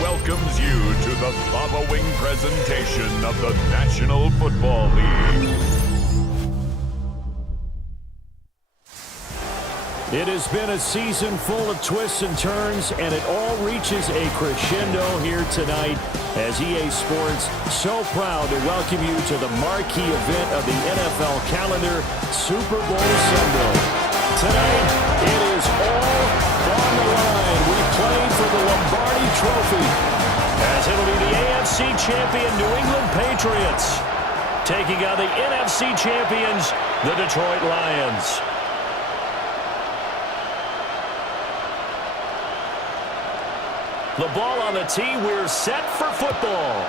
Welcomes you to the following presentation of the National Football League. It has been a season full of twists and turns, and it all reaches a crescendo here tonight as EA Sports so proud to welcome you to the marquee event of the NFL calendar, Super Bowl Sunday. Tonight, it is all on the line. We play for the Lombardi Trophy, as it'll be the AFC champion New England Patriots taking on the NFC champions, the Detroit Lions. The ball on the tee, we're set for football.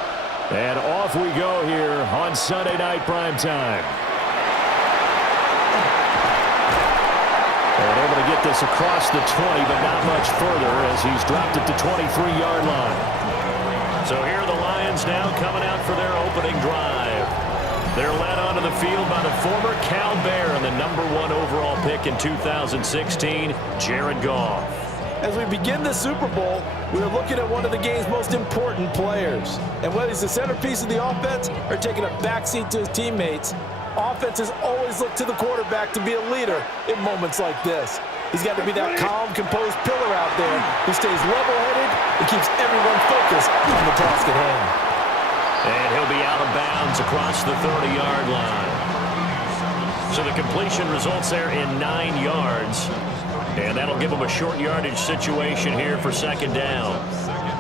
And off we go here on Sunday Night Primetime. And able to get this across the 20, but not much further as he's dropped it to 23-yard line. So here are the Lions now coming out for their opening drive. They're led onto the field by the former Cal Bear and the #1 overall pick in 2016, Jared Goff. As we begin the Super Bowl, we're looking at one of the game's most important players. And whether he's the centerpiece of the offense or taking a backseat to his teammates, offenses always look to the quarterback to be a leader in moments like this. He's got to be that calm, composed pillar out there who stays level-headed and keeps everyone focused on the task at hand. And he'll be out of bounds across the 30-yard line. So the completion results there in 9 yards. And that'll give him a short yardage situation here for second down.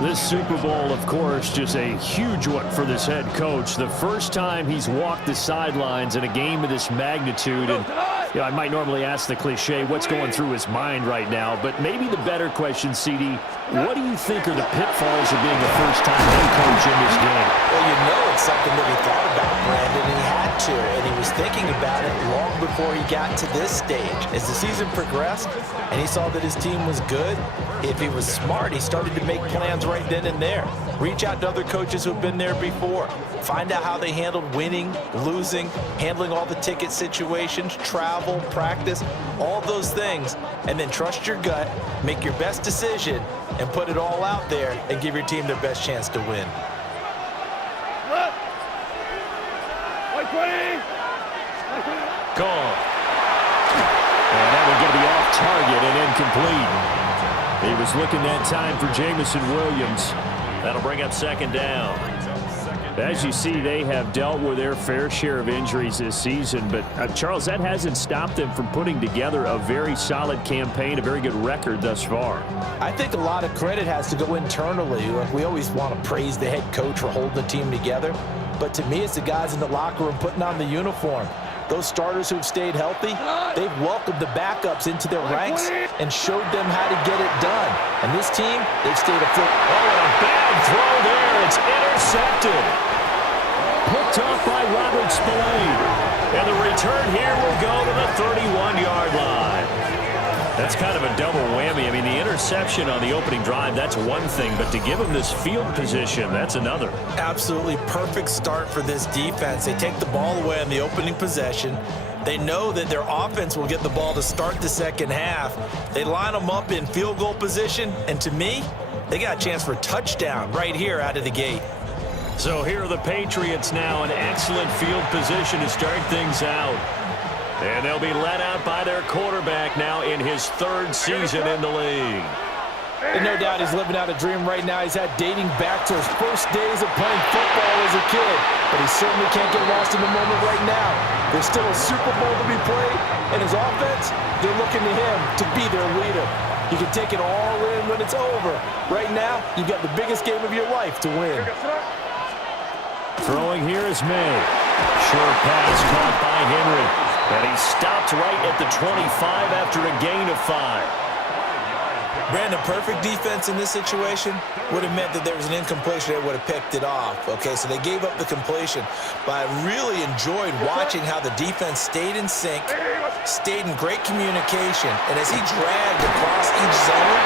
This Super Bowl, of course, just a huge one for this head coach. The first time he's walked the sidelines in a game of this magnitude. And you know, I might normally ask the cliche, what's going through his mind right now? But maybe the better question, CD, what do you think are the pitfalls of being a first-time head coach in this game? Well, you know it's something that he thought about, Brandon, and he had to. And he was thinking about it long before he got to this stage. As the season progressed and he saw that his team was good, if he was smart, he started to make plans right then and there. Reach out to other coaches who've been there before. Find out how they handled winning, losing, handling all the ticket situations, travel, practice, all those things. And then trust your gut, make your best decision, and put it all out there and give your team their best chance to win. Gone. And that one going to be off target and incomplete. He was looking that time for Jamison Williams. That'll bring up second down. As you see, they have dealt with their fair share of injuries this season. But, Charles, that hasn't stopped them from putting together a very solid campaign, a very good record thus far. I think a lot of credit has to go internally. We always want to praise the head coach for holding the team together. But to me, it's the guys in the locker room putting on the uniform. Those starters who've stayed healthy, they've welcomed the backups into their ranks and showed them how to get it done. And this team, they've stayed afloat. Oh, and a bad throw there. It's intercepted. Picked off by Robert Spillane. And the return here will go to the 31-yard line. That's kind of a double whammy. I mean, the interception on the opening drive, that's one thing. But to give him this field position, that's another. Absolutely perfect start for this defense. They take the ball away on the opening possession. They know that their offense will get the ball to start the second half. They line them up in field goal position. And to me, they got a chance for a touchdown right here out of the gate. So here are the Patriots now in excellent field position to start things out. And they'll be led out by their quarterback now in his third season in the league. And no doubt he's living out a dream right now. He's had dating back to his first days of playing football as a kid. But he certainly can't get lost in the moment right now. There's still a Super Bowl to be played. And his offense, they're looking to him to be their leader. You can take it all in when it's over. Right now, you've got the biggest game of your life to win. Throwing here is May. Short pass caught by Henry. And he stopped right at the 25 after a gain of 5. Brandon, perfect defense in this situation would have meant that there was an incompletion. They would have picked it off. Okay, so they gave up the completion. But I really enjoyed watching how the defense stayed in sync, stayed in great communication. And as he dragged across each zone,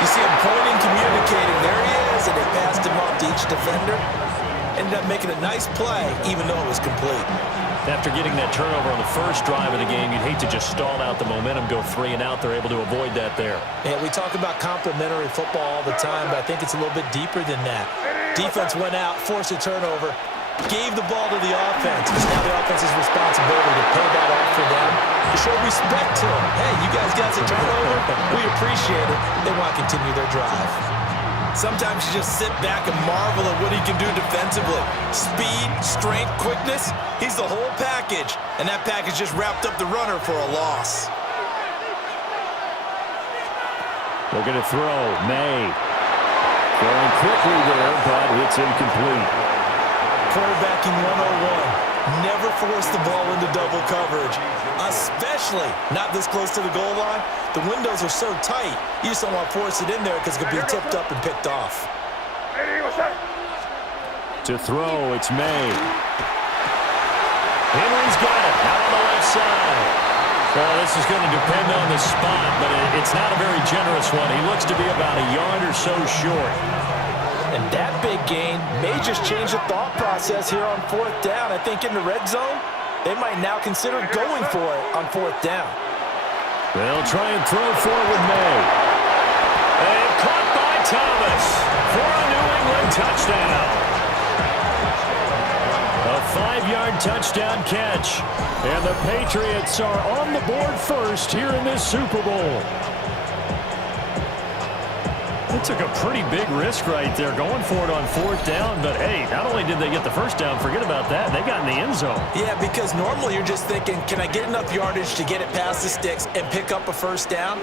you see him pointing, communicating. There he is, and they passed him off to each defender. Ended up making a nice play, even though it was complete. After getting that turnover on the first drive of the game, you'd hate to just stall out the momentum, go 3 and out. They're able to avoid that there. Yeah, we talk about complementary football all the time, but I think it's a little bit deeper than that. Defense went out, forced a turnover, gave the ball to the offense. It's now the offense's responsibility to pay that off for them, to show respect to them. Hey, you guys got the turnover? We appreciate it. They want to continue their drive. Sometimes you just sit back and marvel at what he can do defensively. Speed, strength, quickness, he's the whole package. And that package just wrapped up the runner for a loss. Looking to throw, May. Throwing quickly there, but it's incomplete. Quarterbacking 101. Never force the ball into double coverage, especially not this close to the goal line. The windows are so tight, you just don't want to force it in there because it could be tipped up and picked off. To throw, it's May. Henry's got it out on the left side. Well, this is going to depend on the spot, but it's not a very generous one. He looks to be about a yard or so short. And that big gain may just change the thought process here on 4th down. I think in the red zone, they might now consider going for it on 4th down. They'll try and throw forward May. And caught by Thomas for a New England touchdown. A 5-yard touchdown catch. And the Patriots are on the board first here in this Super Bowl. They took a pretty big risk right there going for it on 4th down. But, hey, not only did they get the first down, forget about that, they got in the end zone. Yeah, because normally you're just thinking, can I get enough yardage to get it past the sticks and pick up a first down?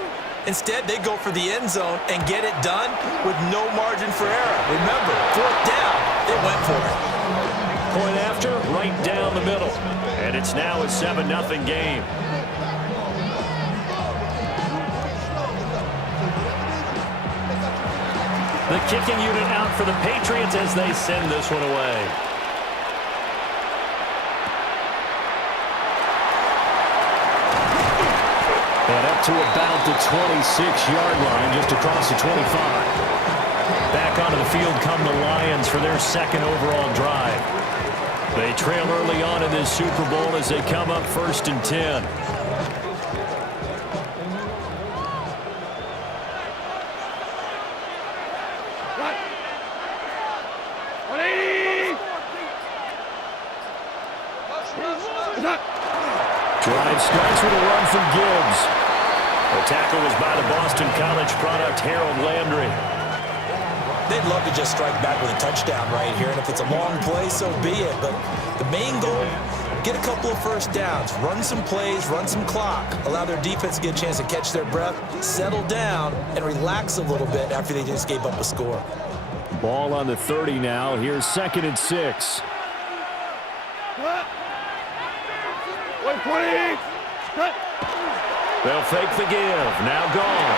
Instead, they go for the end zone and get it done with no margin for error. Remember, 4th down, they went for it. Point after, right down the middle. And it's now a 7-0 game. The kicking unit out for the Patriots as they send this one away. And up to about the 26-yard line, just across the 25. Back onto the field come the Lions for their second overall drive. They trail early on in this Super Bowl as they come up 1st and 10. Drive starts with a run from Gibbs. The tackle was by the Boston College product, Harold Landry. They'd love to just strike back with a touchdown right here, and if it's a long play, so be it. But the main goal, get a couple of first downs, run some plays, run some clock, allow their defense to get a chance to catch their breath, settle down, and relax a little bit after they just gave up a score. Ball on the 30 now. Here's 2nd and 6. They'll fake the give. Now gone.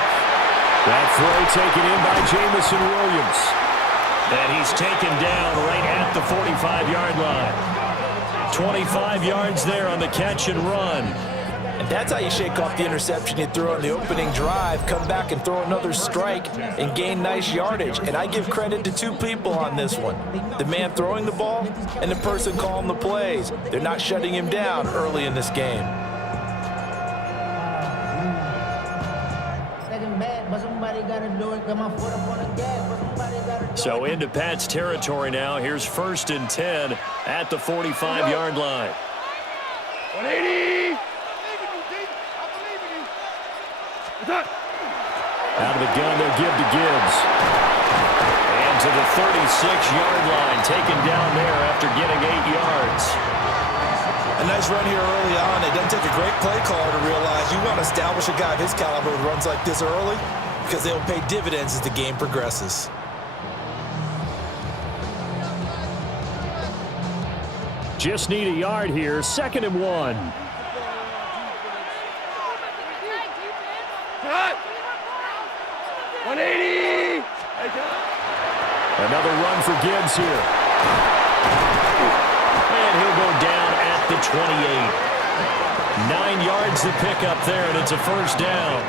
That throw taken in by Jamison Williams. And he's taken down right at the 45-yard line. 25 yards there on the catch and run. And that's how you shake off the interception you threw on the opening drive, come back and throw another strike and gain nice yardage. And I give credit to 2 people on this one. The man throwing the ball and the person calling the plays. They're not shutting him down early in this game. So into Pat's territory now. Here's 1st and 10 at the 45-yard line. 180. Out of the gun, they'll give to Gibbs. And to the 36-yard line, taken down there after getting 8 yards. A nice run here early on. It doesn't take a great play caller to realize you want to establish a guy of his caliber who runs like this early because they'll pay dividends as the game progresses. Just need a yard here. 2nd and 1. 180. Another run for Gibbs here. And he'll go down at the 28. 9 yards to pick up there, and it's a first down.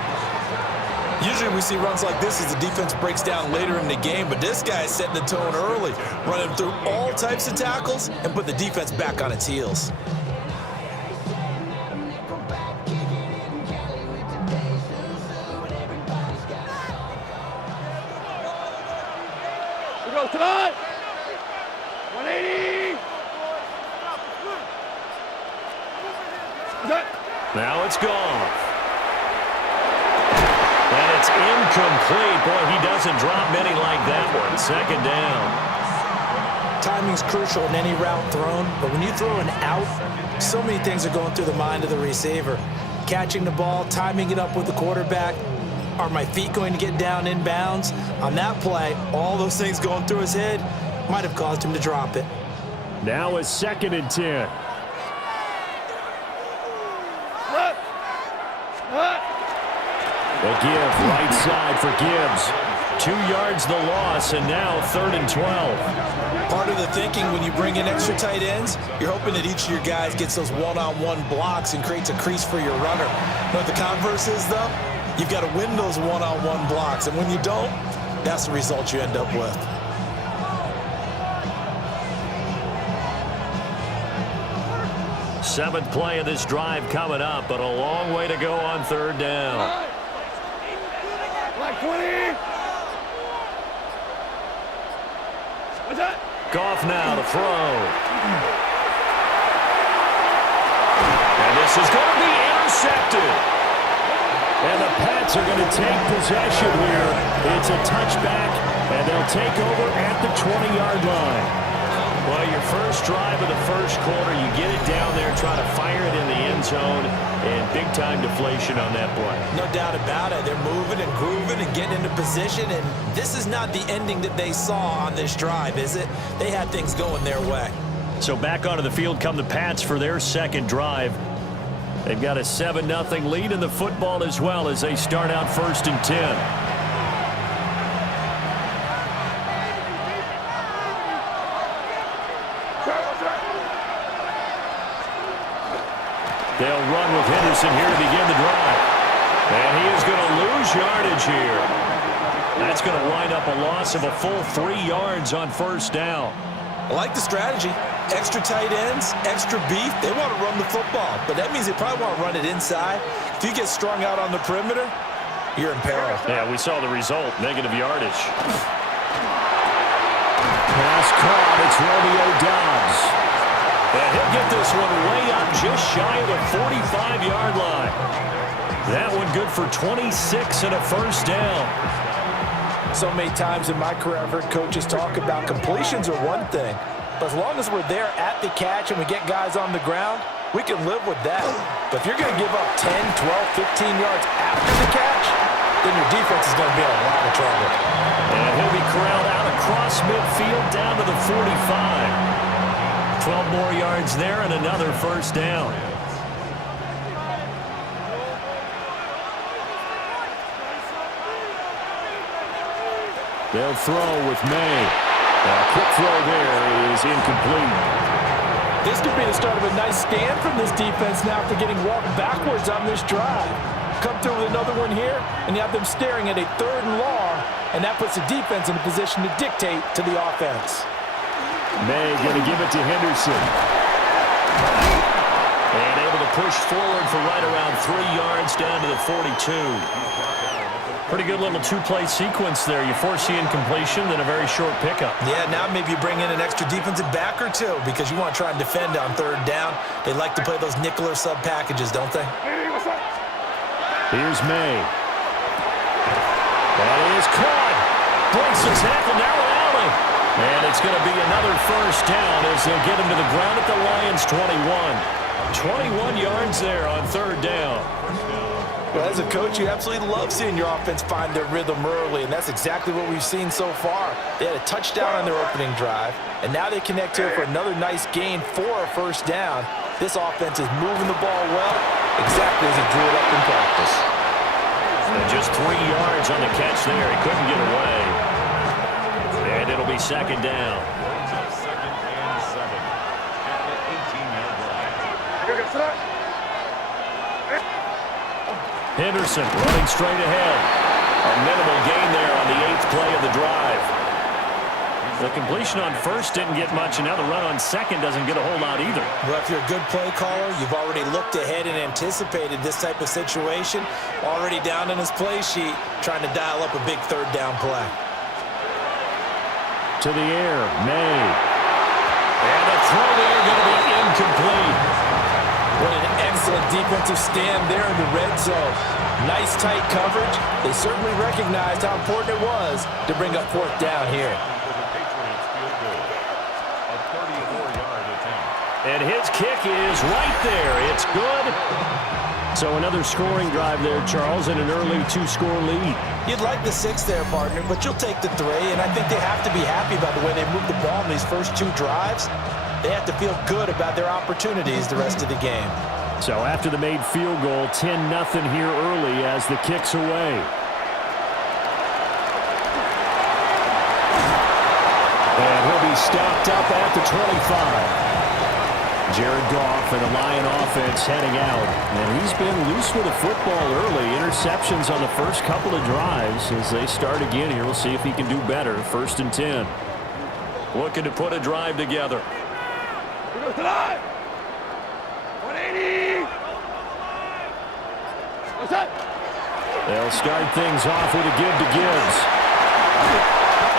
Usually we see runs like this as the defense breaks down later in the game, but this guy is setting the tone early, running through all types of tackles and put the defense back on its heels. We go tonight. 180. Now it's gone. And it's incomplete. Boy, he doesn't drop many like that one. Second down. Timing's crucial in any route thrown, but when you throw an out, so many things are going through the mind of the receiver. Catching the ball, timing it up with the quarterback. Are my feet going to get down in bounds? On that play, all those things going through his head might have caused him to drop it. Now it's 2nd and 10. The give, right side for Gibbs. 2 yards the loss, and now 3rd and 12. Part of the thinking when you bring in extra tight ends, you're hoping that each of your guys gets those one-on-one blocks and creates a crease for your runner. You know what the converse is, though? You've got to win those one-on-one blocks, and when you don't, that's the result you end up with. Seventh play of this drive coming up, but a long way to go on 3rd down. Like 20. What's that? Goff now to throw. And this is going to be intercepted. And the Pats are going to take possession here. It's a touchback, and they'll take over at the 20-yard line. Well, your first drive of the first quarter, you get it down there, try to fire it in the end zone, and big-time deflation on that play. No doubt about it. They're moving and grooving and getting into position, and this is not the ending that they saw on this drive, is it? They had things going their way. So back onto the field come the Pats for their second drive. They've got a 7-0 lead in the football as well as they start out 1st and 10. They'll run with Henderson here to begin the drive. And he is going to lose yardage here. That's going to wind up a loss of a full 3 yards on 1st down. I like the strategy. Extra tight ends, extra beef. They want to run the football, but that means they probably want to run it inside. If you get strung out on the perimeter, you're in peril. Yeah, we saw the result, negative yardage. Pass caught, it's Romeo Doubs. And he'll get this one way up just shy of the 45-yard line. That one good for 26 and a 1st down. So many times in my career I've heard coaches talk about completions are one thing, but as long as we're there at the catch and we get guys on the ground, we can live with that. But if you're going to give up 10, 12, 15 yards after the catch, then your defense is going to be in a lot of trouble. And he'll be corralled out across midfield down to the 45. 12 more yards there and another 1st down. They'll throw with May. A quick throw there is incomplete. This could be the start of a nice stand from this defense now after getting walked backwards on this drive. Come through with another one here, and you have them staring at a 3rd and long, and that puts the defense in a position to dictate to the offense. May going to give it to Henderson. And able to push forward for right around 3 yards down to the 42. Pretty good little 2-play sequence there. You force the incompletion, then a very short pickup. Yeah, now maybe you bring in an extra defensive back or two because you want to try and defend on 3rd down. They like to play those nickel or sub packages, don't they? Here's May. That is caught. Breaks the tackle, now an alley. And it's going to be another 1st down as they'll get him to the ground at the Lions' 21. 21 yards there on 3rd down. Well, as a coach, you absolutely love seeing your offense find their rhythm early, and that's exactly what we've seen so far. They had a touchdown on their opening drive, and now they connect here for another nice gain for a 1st down. This offense is moving the ball well, exactly as it drew it up in practice. And just 3 yards on the catch there. He couldn't get away. And it'll be second down. Second and 7 at the 18-yard line. Henderson running straight ahead. A minimal gain there on the 8th play of the drive. The completion on first didn't get much, and now the run on second doesn't get a whole lot either. Well, if you're a good play caller, you've already looked ahead and anticipated this type of situation. Already down in his play sheet, trying to dial up a big third down play. To the air, May. And a throw there going to be incomplete. What an excellent defensive stand there in the red zone. Nice tight coverage. They certainly recognized how important it was to bring up fourth down here. And his kick is right there. It's good. So another scoring drive there, Charles, and an early 2-score lead. You'd like the 6 there, partner, but you'll take the 3, and I think they have to be happy about the way they moved the ball in these first 2 drives. They have to feel good about their opportunities the rest of the game. So after the made field goal, 10-0 here early as the kick's away. And he'll be stopped up at the 25. Jared Goff and the Lion offense heading out. And he's been loose with the football early. Interceptions on the first couple of drives as they start again here. We'll see if he can do better. 1st and 10. Looking to put a drive together. Here goes the line. 180. What's that? They'll start things off with a give to Gibbs.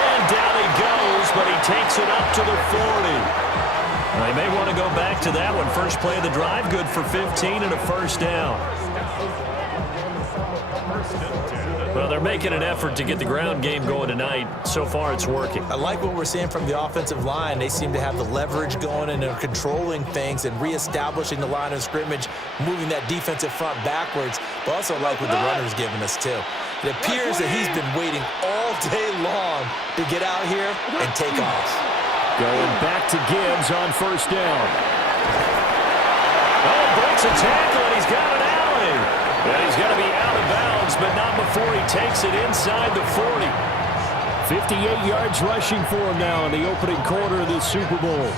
And down he goes, but he takes it up to the 40. They may want to go back to that one. First play of the drive, good for 15 and a first down. Well, they're making an effort to get the ground game going tonight. So far, it's working. I like what we're seeing from the offensive line. They seem to have the leverage going, and they're controlling things and reestablishing the line of scrimmage, moving that defensive front backwards. But also I like what the runner's giving us, too. It appears that he's been waiting all day long to get out here and take off. Going back to Gibbs on first down. Oh, breaks a tackle, and he's got an alley. And he's going to be out of bounds, but not before he takes it inside the 40. 58 yards rushing for him now in the opening quarter of this Super Bowl.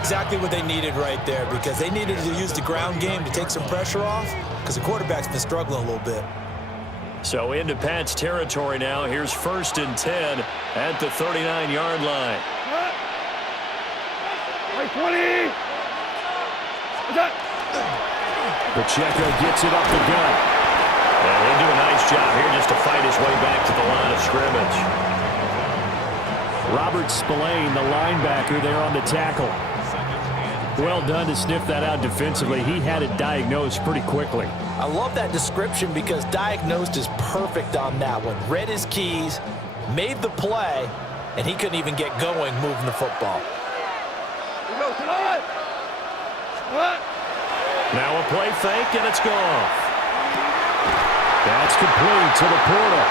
Exactly what they needed right there, because they needed to use the ground game to take some pressure off, because the quarterback's been struggling a little bit. So into Pat's territory now. Here's 1st and 10 at the 39-yard line. 20. What's that? Pacheco gets it up the gut. And they do a nice job here just to fight his way back to the line of scrimmage. Robert Spillane, the linebacker, there on the tackle. Well done to sniff that out defensively. He had it diagnosed pretty quickly. I love that description because diagnosed is perfect on that one. Read his keys, made the play, and he couldn't even get going moving the football. Now a play fake, and it's gone. That's complete to Laporta.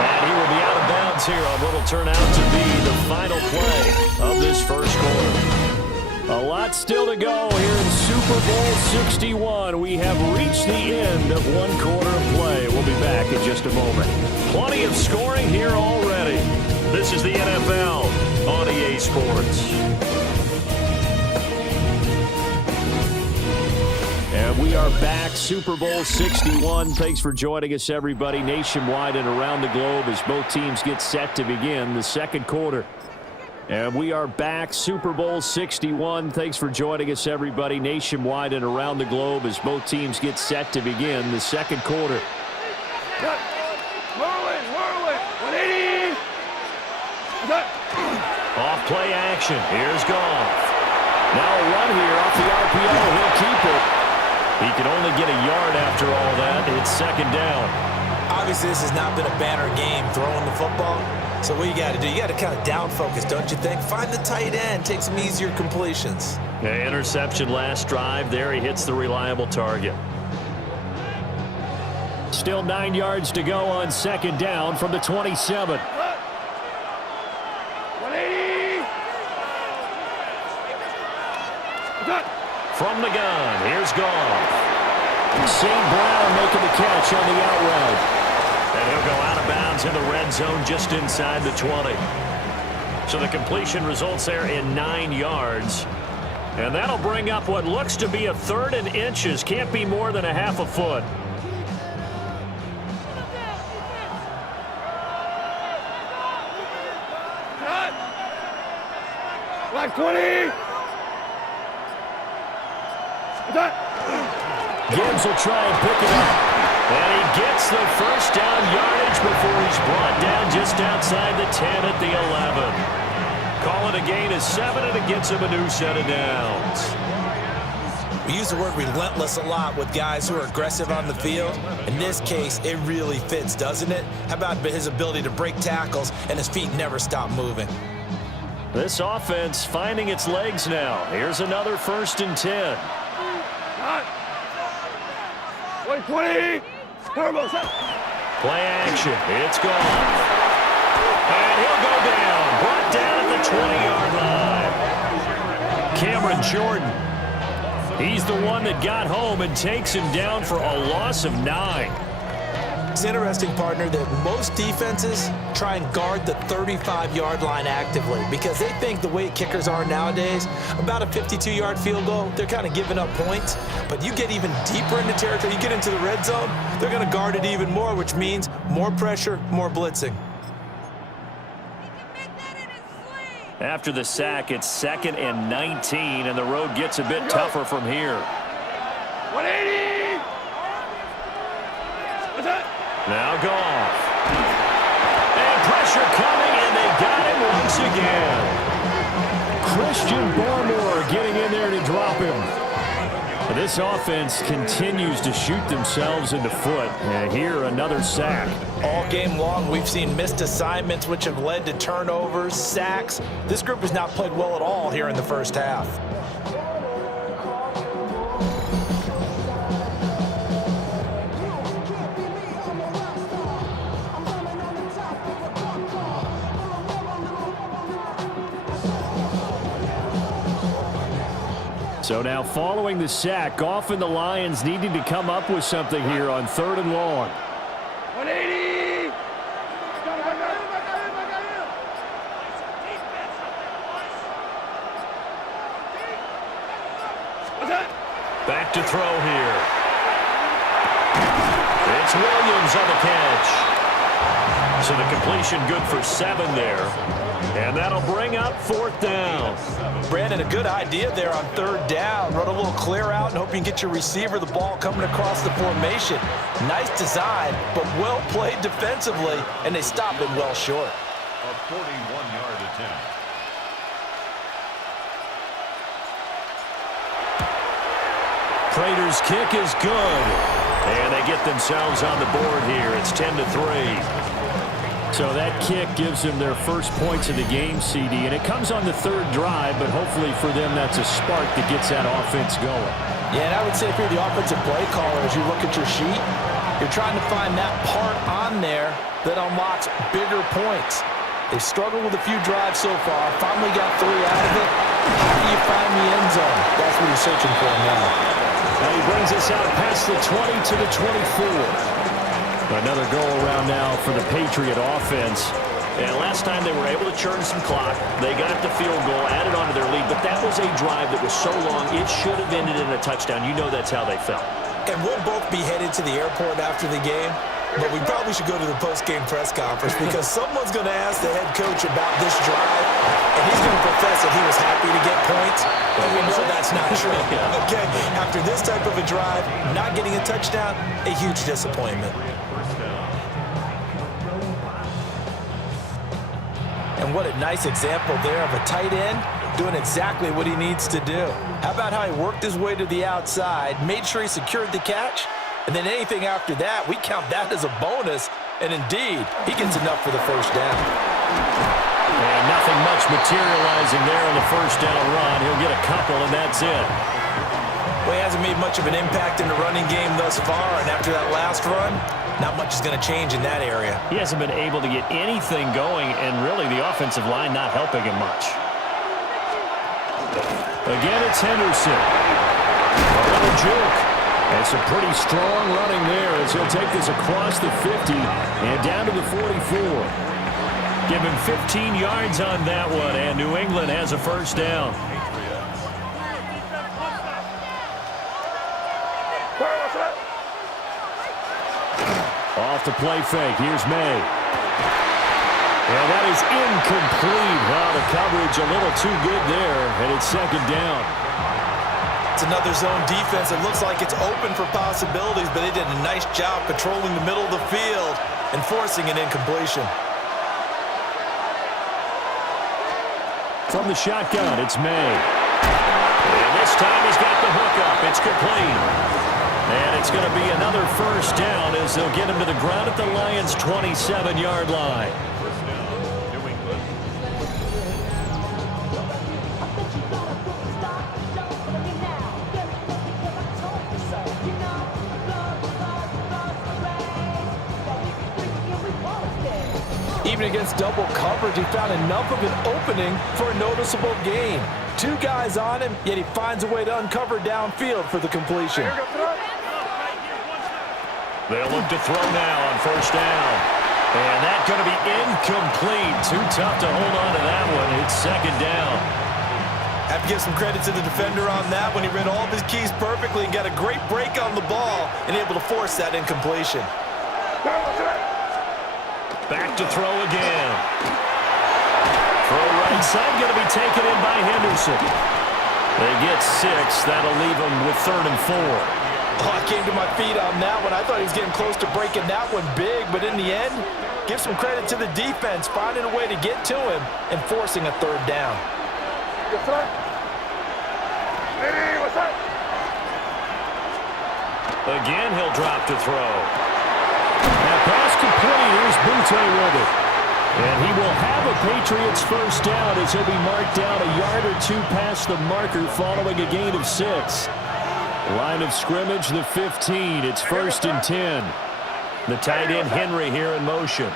And he will be out of bounds here on what will turn out to be the final play of this first quarter. A lot still to go here in Super Bowl 61. We have reached the end of one quarter of play. We'll be back in just a moment. Plenty of scoring here already. This is the NFL on EA Sports. And we are back, Super Bowl 61. Thanks for joining us, everybody, nationwide and around the globe as both teams get set to begin the second quarter. And we are back, Super Bowl 61. Thanks for joining us, everybody, nationwide and around the globe as both teams get set to begin the second quarter. Whirling. 180. What's that? Off play action. Here's Goff. Now a run here off the RPO. He'll keep it. He can only get a yard after all that. It's second down. Obviously, this has not been a banner game throwing the football. So what you got to do, you got to kind of down focus, don't you think? Find the tight end, take some easier completions. Okay, interception last drive. There he hits the reliable target. Still 9 yards to go on second down from the 27. 180. What's that? From the gun, here's Goff. St. Brown making the catch on the out route. And he'll go out of bounds in the red zone just inside the 20. So the completion results there in 9 yards. And that'll bring up what looks to be a 3rd and inches. Can't be more than a half a foot. Black 20. Gibbs will try and pick it up. And he gets the first down yardage before he's brought down just outside the 10 at the 11. Call it a gain of 7, and it gets him a new set of downs. We use the word relentless a lot with guys who are aggressive on the field. In this case, it really fits, doesn't it? How about his ability to break tackles and his feet never stop moving? This offense finding its legs now. Here's another 1st and 10. 20. Turbo. Play action. It's gone. And he'll go down. Brought down at the 20-yard line. Cameron Jordan. He's the one that got home and takes him down for a loss of 9. It's interesting, partner, that most defenses try and guard the 35-yard line actively because they think the way kickers are nowadays, about a 52-yard field goal, they're kind of giving up points. But you get even deeper into territory, you get into the red zone, they're going to guard it even more, which means more pressure, more blitzing. After the sack, it's 2nd and 19, and the road gets a bit tougher from here. 180. Now Goff. And pressure coming, and they got him once again. Christian Barmore getting in there to drop him. This offense continues to shoot themselves in the foot. And here, another sack. All game long, we've seen missed assignments, which have led to turnovers, sacks. This group has not played well at all here in the first half. So now following the sack, Goff and the Lions needing to come up with something here on 3rd and long. 180. Back to throw here. It's Williams on the catch. So the completion good for 7 there. And that'll bring up 4th down. Brandon, a good idea there on 3rd down. Run a little clear out and hope you can get your receiver the ball coming across the formation. Nice design, but well played defensively, and they stopped it well short. A 41-yard attempt. Prater's kick is good. And they get themselves on the board here. It's 10-3. So that kick gives them their first points of the game, CD, and it comes on the 3rd drive, but hopefully for them that's a spark that gets that offense going. Yeah, and I would say if you're the offensive play caller, as you look at your sheet, you're trying to find that part on there that unlocks bigger points. They've struggled with a few drives so far, finally got 3 out of it. How do you find the end zone? That's what he's searching for now. And he brings us out past the 20 to the 24. Another goal around now for the Patriot offense. And last time they were able to churn some clock. They got the field goal, added on to their lead, but that was a drive that was so long, it should have ended in a touchdown. You know that's how they felt. And we'll both be headed to the airport after the game, but we probably should go to the post-game press conference because someone's going to ask the head coach about this drive, and he's going to profess that he was happy to get points, and we know that's not true. Okay, after this type of a drive, not getting a touchdown, a huge disappointment. And what a nice example there of a tight end doing exactly what he needs to do. How about how he worked his way to the outside, made sure he secured the catch, and then anything after that, we count that as a bonus. And indeed, he gets enough for the first down. And nothing much materializing there on the first down run. He'll get a couple, and that's it. Well, he hasn't made much of an impact in the running game thus far, and after that last run, not much is going to change in that area. He hasn't been able to get anything going, and really the offensive line not helping him much. Again, it's Henderson. A little juke. And some pretty strong running there as he'll take this across the 50 and down to the 44. Give him 15 yards on that one, and New England has a first down. Off the play fake. Here's May. And that is incomplete. Well, the coverage a little too good there, and it's second down. It's another zone defense. It looks like it's open for possibilities, but they did a nice job controlling the middle of the field and forcing an incompletion. From the shotgun, it's May. And this time he's got the hook up. It's complete. And it's going to be another first down as they'll get him to the ground at the Lions' 27-yard line. Even against double coverage, he found enough of an opening for a noticeable gain. Two guys on him, yet he finds a way to uncover downfield for the completion. They'll look to throw now on first down. And that's going to be incomplete. Too tough to hold on to that one. It's second down. Have to give some credit to the defender on that when he read all of his keys perfectly and got a great break on the ball and able to force that incompletion. Back to throw again. Throw right side going to be taken in by Henderson. They get 6. That'll leave them with 3rd and 4. Oh, I came to my feet on that one. I thought he was getting close to breaking that one big, but in the end, give some credit to the defense, finding a way to get to him and forcing a 3rd down. Yes, sir. Hey, what's up? Again, he'll drop to throw. Now pass complete. Here's Butte with it. And he will have a Patriots first down as he'll be marked down a yard or 2 past the marker following a gain of 6. Line of scrimmage, the 15. It's 1st and 10. The tight end Henry here in motion.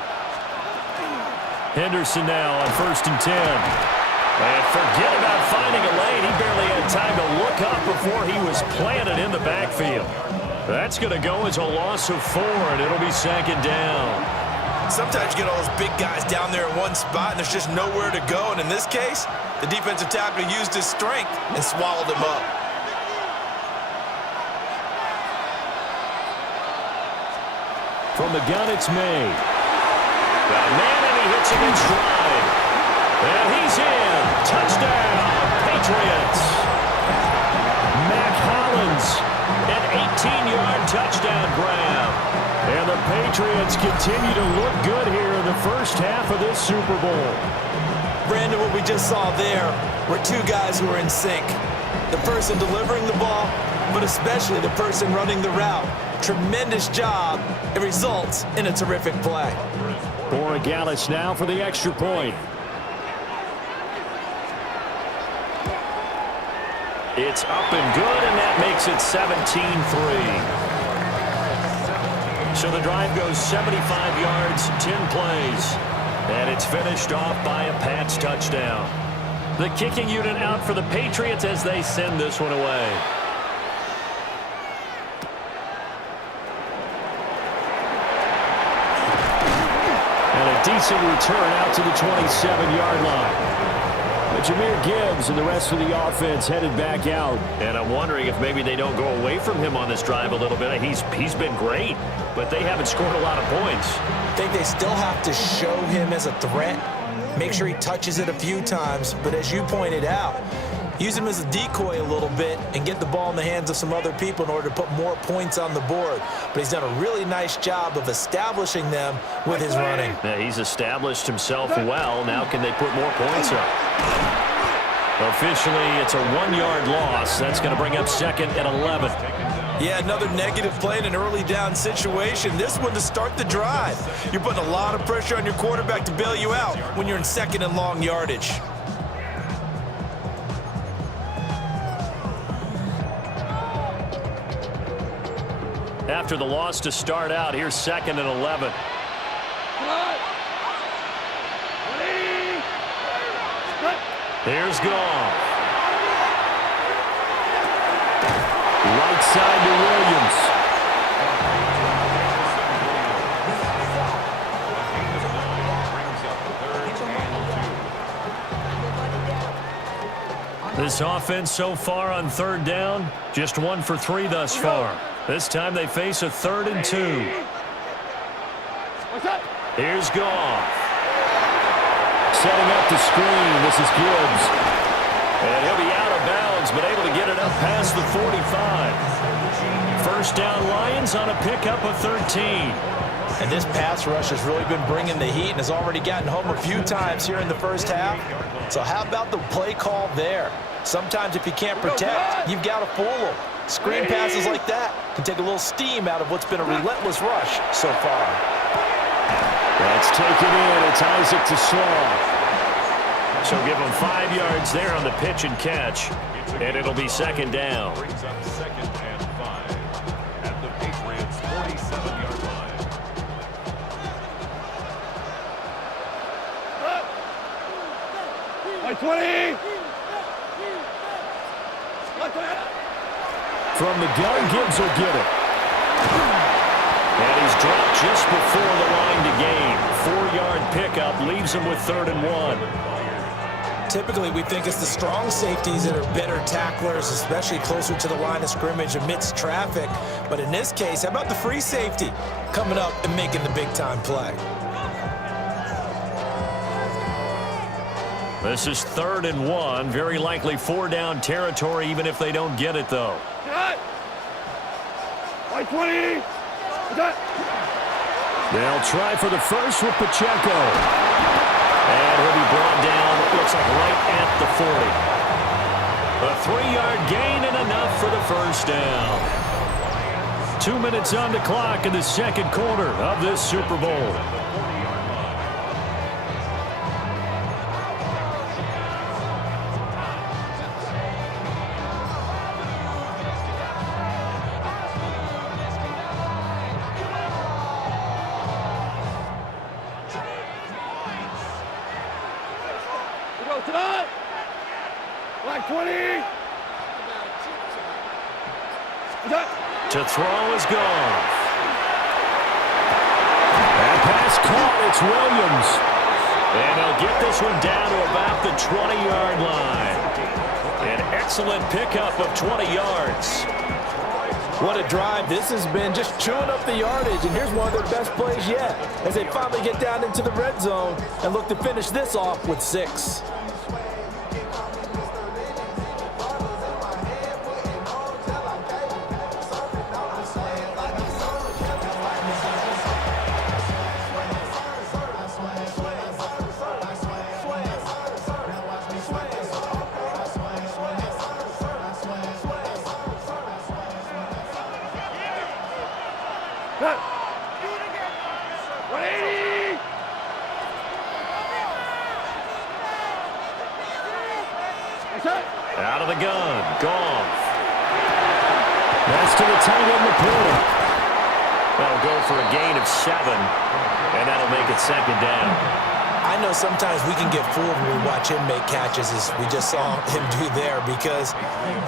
Henderson now on 1st and 10. And forget about finding a lane. He barely had time to look up before he was planted in the backfield. That's going to go as a loss of 4, and it'll be second down. Sometimes you get all those big guys down there in one spot, and there's just nowhere to go. And in this case, the defensive tackle used his strength and swallowed him up. From the gun, it's May. Got a man, and he hits him in stride. And he's in. Touchdown, Patriots. Mac Hollins, an 18-yard touchdown grab. And the Patriots continue to look good here in the first half of this Super Bowl. Brandon, what we just saw there were 2 guys who were in sync. The person delivering the ball, but especially the person running the route. Tremendous job. It results in a terrific play. Borregales now for the extra point. It's up and good, and that makes it 17-3. So the drive goes 75 yards, 10 plays. And it's finished off by a Pats touchdown. The kicking unit out for the Patriots as they send this one away. Decent return out to the 27-yard line. But Jahmyr Gibbs and the rest of the offense headed back out. And I'm wondering if maybe they don't go away from him on this drive a little bit. He's been great, but they haven't scored a lot of points. I think they still have to show him as a threat. Make sure he touches it a few times. But as you pointed out, use him as a decoy a little bit and get the ball in the hands of some other people in order to put more points on the board. But he's done a really nice job of establishing them with his running. Yeah, he's established himself well. Now can they put more points up? Officially, it's a 1-yard loss. That's going to bring up 2nd and 11. Yeah, another negative play in an early down situation. This one to start the drive. You're putting a lot of pressure on your quarterback to bail you out when you're in 2nd and long yardage. After the loss to start out, here's 2nd and 11. Here's Goff. Right right side to Williams. This offense so far on third down, just 1 for 3 thus far. This time they face a 3rd and 2. Here's Goff. Setting up the screen. This is Gibbs. And he'll be out of bounds, but able to get it up past the 45. First down Lions on a pickup of 13. And this pass rush has really been bringing the heat and has already gotten home a few times here in the first half. So how about the play call there? Sometimes if you can't protect, you've got to fool them. Screen passes like that can take a little steam out of what's been a relentless rush so far. That's taken in. It's Isaac to Slaw. So give him 5 yards there on the pitch and catch. And it'll be second down. Brings up 2nd and 5 at the Patriots' 47-yard line. Like 20. From the gun, Gibbs will get it. And he's dropped just before the line to gain. 4-yard pickup leaves him with 3rd and 1. Typically, we think it's the strong safeties that are better tacklers, especially closer to the line of scrimmage amidst traffic. But in this case, how about the free safety coming up and making the big-time play? This is 3rd and 1. Very likely 4-down territory, even if they don't get it, though. Like 20. They'll try for the first with Pacheco. And he'll be brought down, looks like right at the 40. A 3-yard gain and enough for the first down. 2 minutes on the clock in the second quarter of this Super Bowl. Like 20. To throw is Goff. That pass caught. It's Williams. And they'll get this one down to about the 20-yard line. An excellent pickup of 20 yards. What a drive. This has been just chewing up the yardage, and here's one of their best plays yet as they finally get down into the red zone and look to finish this off with 6. Out of the gun, Goff. That's to the tight end, Laporta. That'll go for a gain of 7, and that'll make it second down. I know sometimes we can get fooled when we watch him make catches, as we just saw him do there, because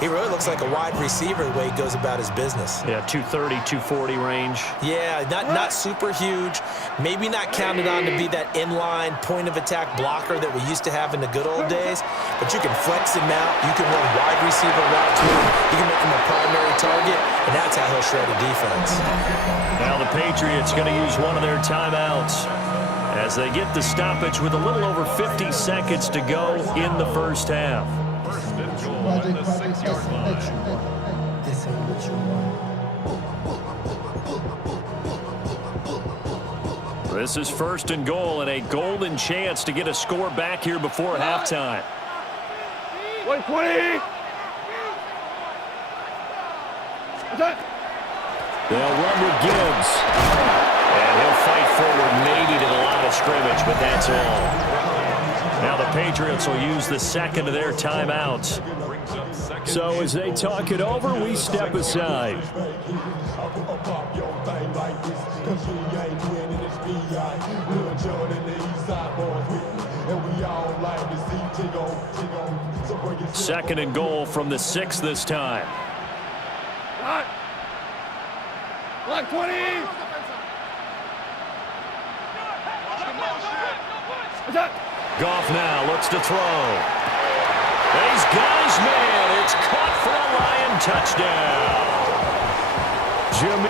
he really looks like a wide receiver the way he goes about his business. Yeah, 230, 240 range. Yeah, not super huge. Maybe not counted on to be that inline point-of-attack blocker that we used to have in the good old days, but you can flex him out. You can run wide receiver routes with him. You can make him a primary target, and that's how he'll shred a defense. Now the Patriots going to use one of their timeouts as they get the stoppage with a little over 50 seconds to go in the first half. First and goal at the 6-yard line. This ain't what you want. This is first and goal and a golden chance to get a score back here before halftime. 120. They'll run with Gibbs. And he'll fight forward maybe to the line of scrimmage, but that's all. Now the Patriots will use the second of their timeouts. So as they talk it over, we step aside. Second and goal from the 6 this time. Like 20. Goff now looks to throw. He's got his man. It's caught for a Lion touchdown. Jimmy.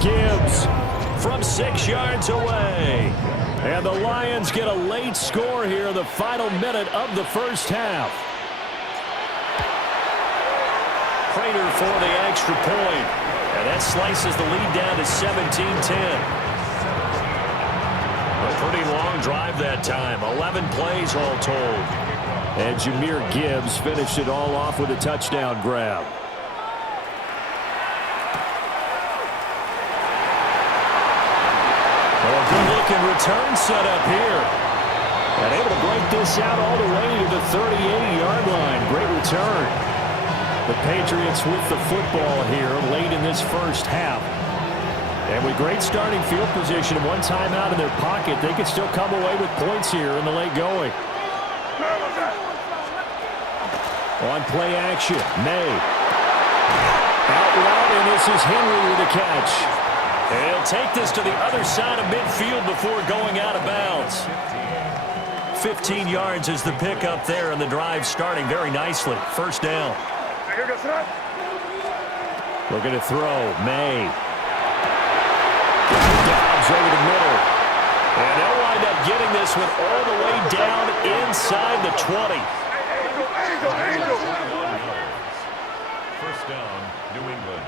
Gibbs from 6 yards away. And the Lions get a late score here in the final minute of the first half. Prater for the extra point. And that slices the lead down to 17-10. A pretty long drive that time. 11 plays all told. And Jahmyr Gibbs finished it all off with a touchdown grab. Good-looking return set up here. And able to break this out all the way to the 38-yard line. Great return. The Patriots with the football here late in this first half. And with great starting field position and one timeout in their pocket, they can still come away with points here in the late going. On play action, May. Out route, and this is Henry with the catch. And he'll take this to the other side of midfield before going out of bounds. 15 yards is the pickup there, and the drive starting very nicely. First down. Looking to throw. May. Dobbs over the middle. And they'll wind up getting this one all the way down inside the 20. First down, New England.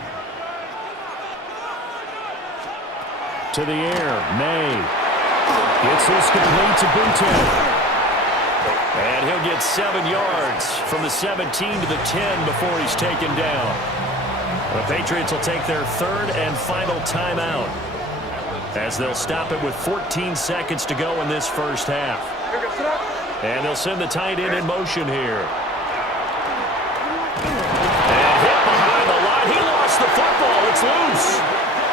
To the air, May. Gets this complete to Booten. And he'll get 7 yards from the 17 to the 10 before he's taken down. The Patriots will take their third and final timeout as they'll stop it with 14 seconds to go in this first half. And they'll send the tight end in motion here. And hit behind the line. He lost the football. It's loose.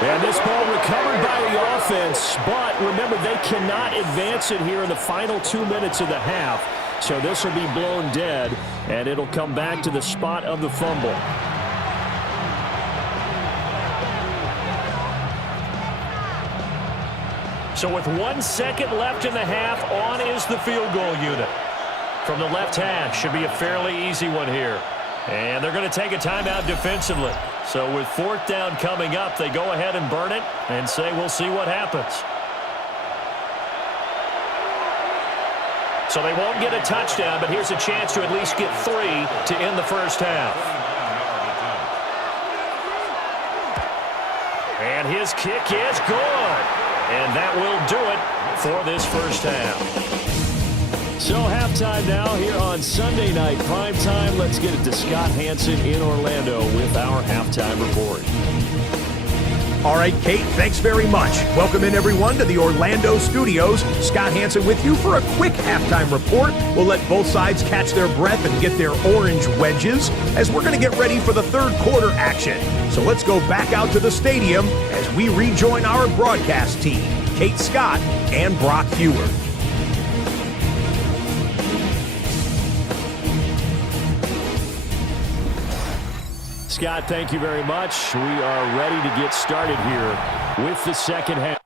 And this ball recovered by the offense, but remember, they cannot advance it here in the final 2 minutes of the half. So this will be blown dead, and it'll come back to the spot of the fumble. So with 1 second left in the half, on is the field goal unit. From the left hash, should be a fairly easy one here. And they're going to take a timeout defensively. So with fourth down coming up, they go ahead and burn it and say we'll see what happens. So they won't get a touchdown, but here's a chance to at least get 3 to end the first half. And his kick is good. And that will do it for this first half. So halftime now here on Sunday Night Primetime. Let's get it to Scott Hanson in Orlando with our halftime report. All right, Kate, thanks very much. Welcome in, everyone, to the Orlando studios. Scott Hanson with you for a quick halftime report. We'll let both sides catch their breath and get their orange wedges as we're going to get ready for the third quarter action. So let's go back out to the stadium as we rejoin our broadcast team, Kate Scott and Brock Hewer. Scott, thank you very much. We are ready to get started here with the second half.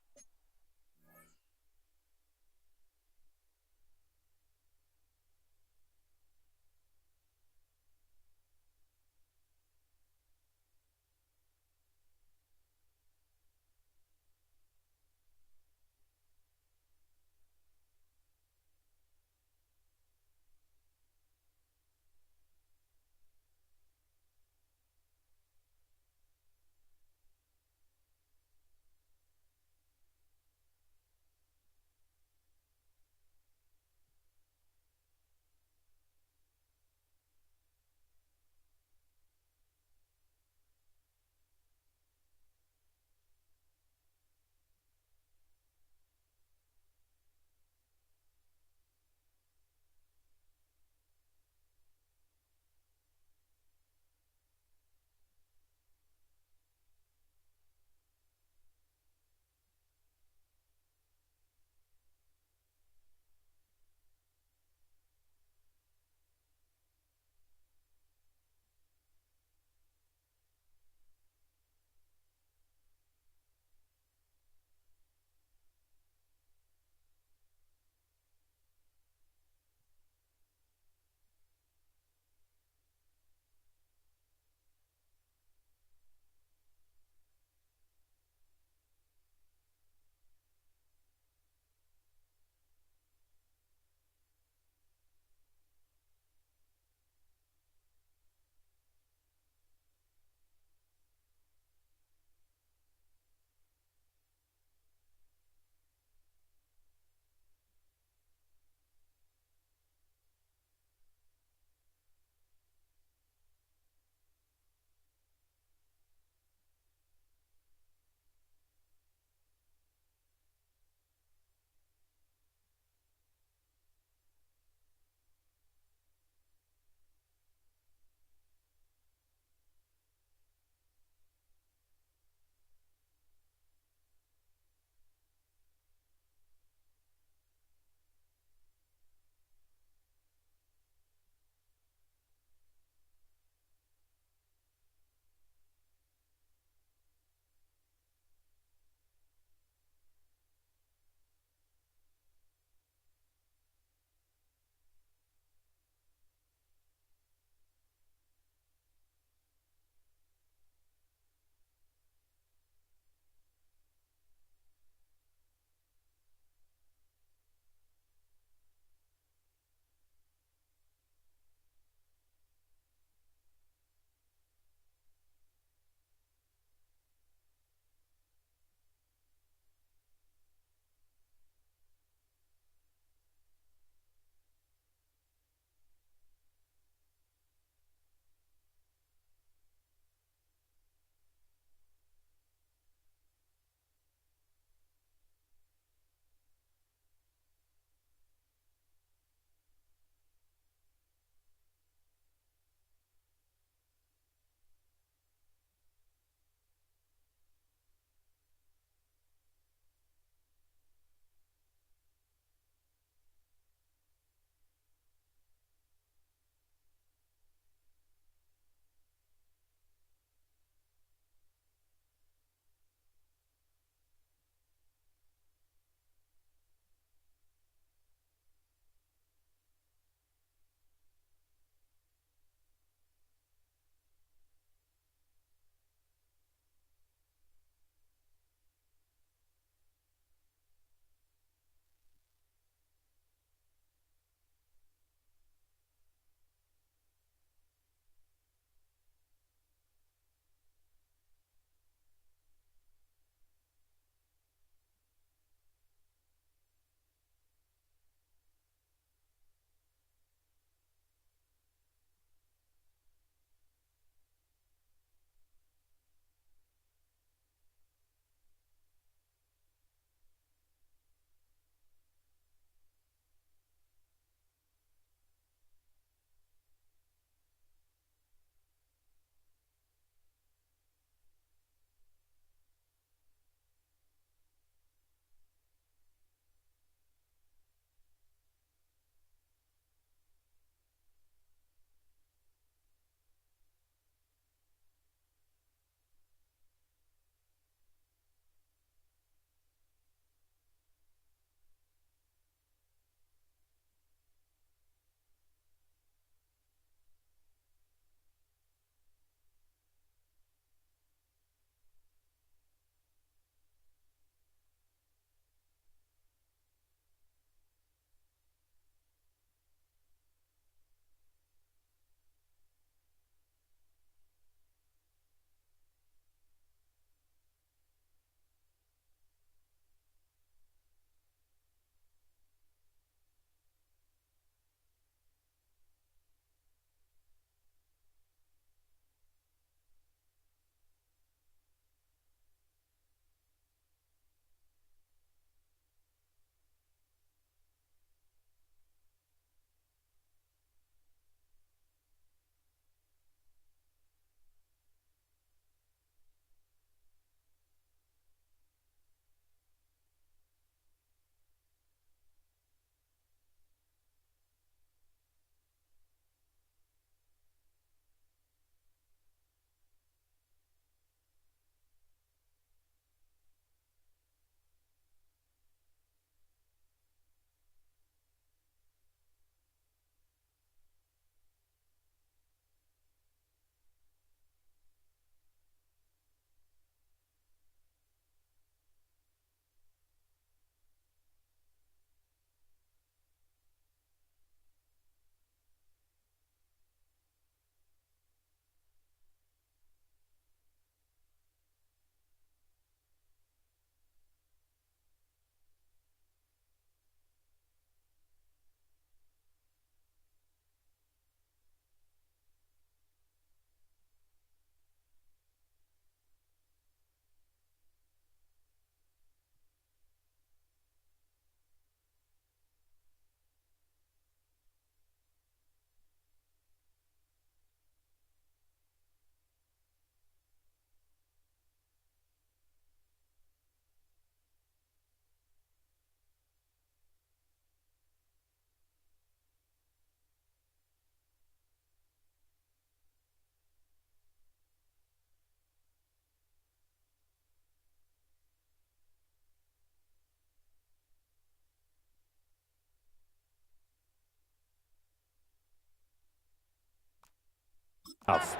Off.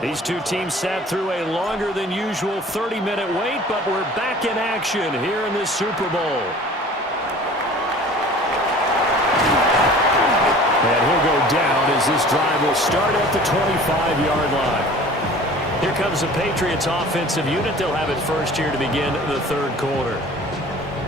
These two teams sat through a longer than usual 30-minute wait, but we're back in action here in this Super Bowl. And he'll go down as this drive will start at the 25-yard line. Here comes the Patriots offensive unit. They'll have it first here to begin the third quarter.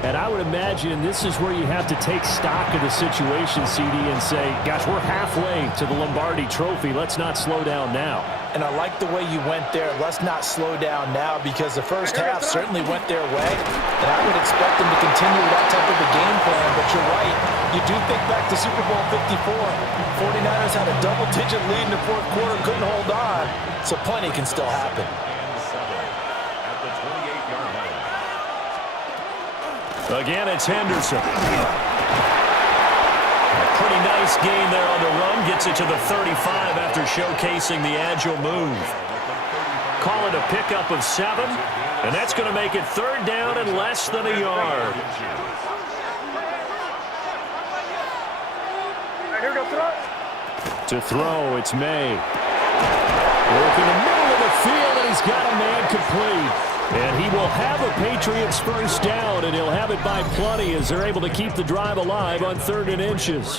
And I would imagine this is where you have to take stock of the situation, CD, and say, gosh, we're halfway to the Lombardi Trophy. Let's not slow down now. And I like the way you went there. Let's not slow down now, because the first half certainly went their way. And I would expect them to continue that type of a game plan. But you're right. You do think back to Super Bowl 54. 49ers had a double-digit lead in the fourth quarter, couldn't hold on. So plenty can still happen. Again, it's Henderson. A pretty nice gain there on the run. Gets it to the 35 after showcasing the agile move. Call it a pickup of 7, and that's going to make it third down and less than a yard. To throw, it's May. Work in the middle of the field, and he's got a man complete. And he will have a Patriots first down, and he'll have it by plenty as they're able to keep the drive alive on 3rd and inches.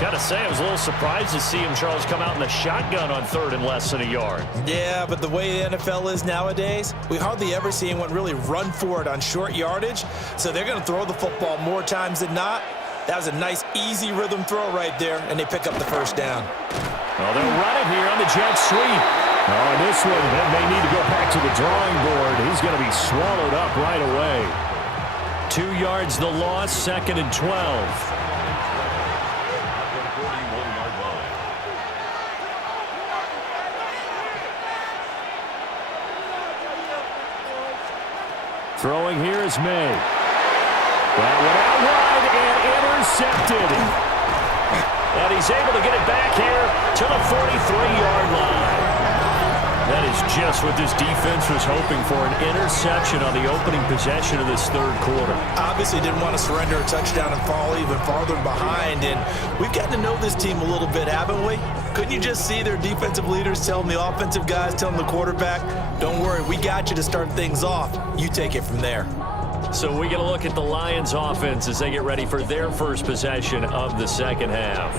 Got to say, I was a little surprised to see him, Charles, come out in the shotgun on 3rd and less than a yard. Yeah, but the way the NFL is nowadays, we hardly ever see anyone really run for it on short yardage. So they're going to throw the football more times than not. That was a nice, easy rhythm throw right there, and they pick up the first down. Well, they'll run it here on the jet sweep. Oh, this one, they need to go back to the drawing board. He's going to be swallowed up right away. 2 yards the loss, 2nd and 12. Throwing here is May. That one out wide and intercepted. And he's able to get it back here to the 43-yard line. That is just what this defense was hoping for, an interception on the opening possession of this third quarter. Obviously didn't want to surrender a touchdown and fall even farther behind. And we've gotten to know this team a little bit, haven't we? Couldn't you just see their defensive leaders telling the offensive guys, telling the quarterback, don't worry, we got you to start things off. You take it from there. So we get a look at the Lions offense as they get ready for their first possession of the second half.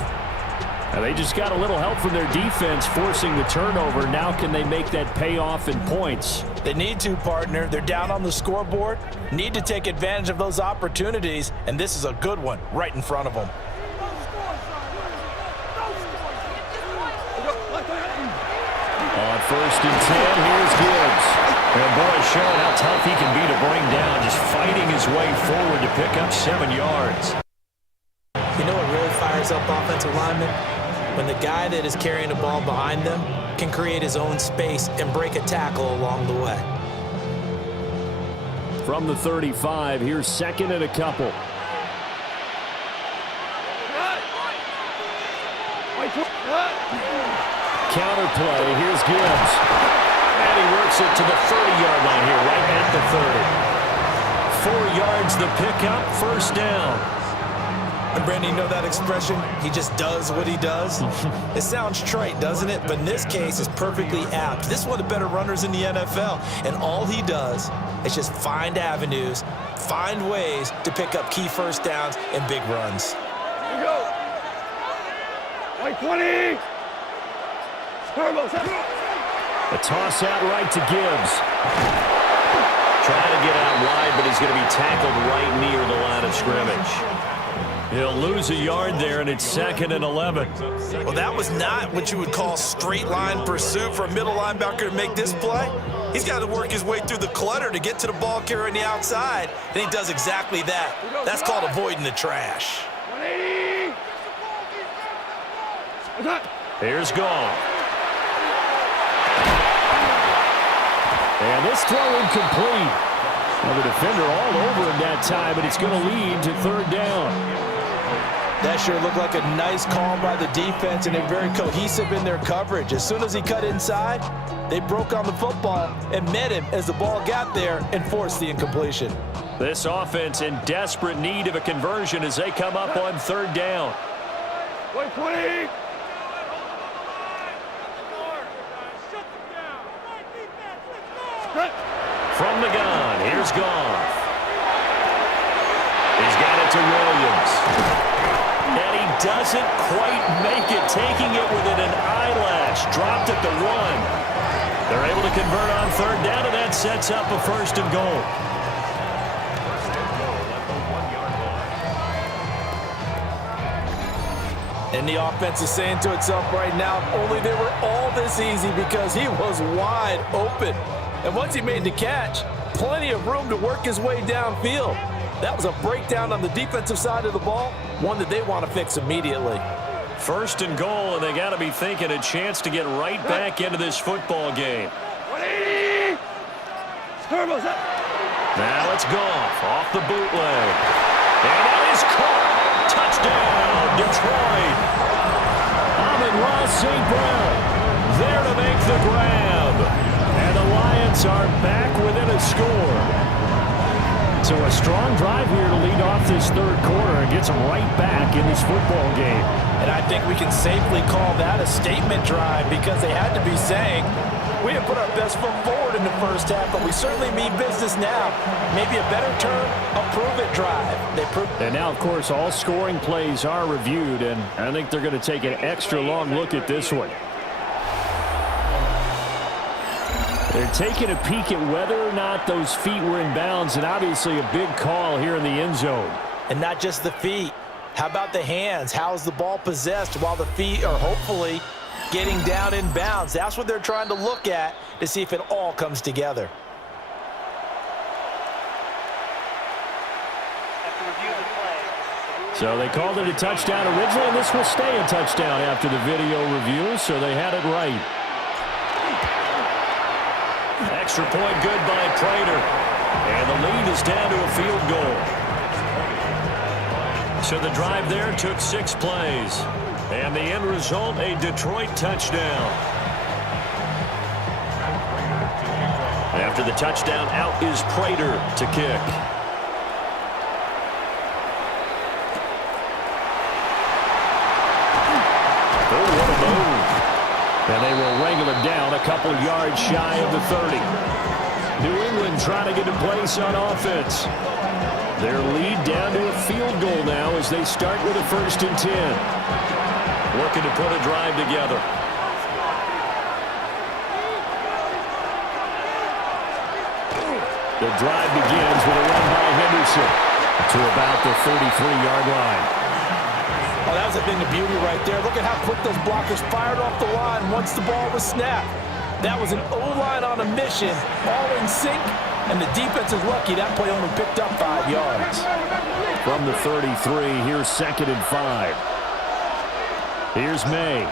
Now they just got a little help from their defense forcing the turnover. Now can they make that pay off in points? They need to, partner. They're down on the scoreboard. Need to take advantage of those opportunities, and this is a good one right in front of them. On 1st and 10, here's Gibbs. And boy, showing how tough he can be to bring down, just fighting his way forward to pick up 7 yards. You know what really fires up offensive linemen? When the guy that is carrying the ball behind them can create his own space and break a tackle along the way. From the 35, here's 2nd and a couple. Counter play, here's Gibbs. And he works it to the 30-yard line here, right at the 30. 4 yards the pickup, first down. And Brandon, you know that expression? He just does what he does? It sounds trite, doesn't it? But in this case, it's perfectly apt. This is one of the better runners in the NFL. And all he does is just find avenues, find ways to pick up key first downs and big runs. Here we go. Like 20. A toss out right to Gibbs. Trying to get out wide, but he's going to be tackled right near the line of scrimmage. He'll lose a yard there, and it's 2nd and 11. Well, that was not what you would call straight line pursuit for a middle linebacker to make this play. He's got to work his way through the clutter to get to the ball carrier on the outside, and he does exactly that. That's called avoiding the trash. 180. Here's Gall. And this throw incomplete. Now the defender all over him that time, but it's going to lead to 3rd down. That sure looked like a nice call by the defense, and they're very cohesive in their coverage. As soon as he cut inside, they broke on the football and met him as the ball got there and forced the incompletion. This offense in desperate need of a conversion as they come up on third down. White 20. From the gun, here's Goff. He's got it to Williams. And he doesn't quite make it, taking it within an eyelash. Dropped at the 1. They're able to convert on third down, and that sets up a first and goal. And the offense is saying to itself right now, only they were all this easy because he was wide open. And once he made the catch, plenty of room to work his way downfield. That was a breakdown on the defensive side of the ball, one that they want to fix immediately. First and goal, and they got to be thinking a chance to get right back into this football game. 20. Turbo's up. Now it's Goff off the bootleg. And that is caught. Touchdown, Detroit. Amon-Ra St. Brown there to make the grab. And the Lions are back within a score. So a strong drive here to lead off this third quarter and gets them right back in this football game. And I think we can safely call that a statement drive because they had to be saying, we didn't put our best foot forward in the first half, but we certainly mean business now. Maybe a better term, a prove-it drive. And now, of course, all scoring plays are reviewed, and I think they're going to take an extra long look at this one. They're taking a peek at whether or not those feet were in bounds, and obviously a big call here in the end zone. And not just the feet. How about the hands? How's the ball possessed while the feet are hopefully getting down in bounds? That's what they're trying to look at to see if it all comes together. So they called it a touchdown originally, and this will stay a touchdown after the video review, so they had it right. Extra point good by Prater. And the lead is down to a field goal. So the drive there took 6 plays. And the end result, a Detroit touchdown. After the touchdown, out is Prater to kick. Oh, what a move. And they will wrangle it down a couple yards shy of the 30. New England trying to get in place on offense. Their lead down to a field goal now as they start with a 1st and 10. Looking to put a drive together. The drive begins with a run by Henderson to about the 33-yard line. Oh, that was a thing of beauty right there. Look at how quick those blockers fired off the line once the ball was snapped. That was an O-line on a mission, all in sync, and the defense is lucky that play only picked up 5 yards. From the 33, here's 2nd and 5. Here's May.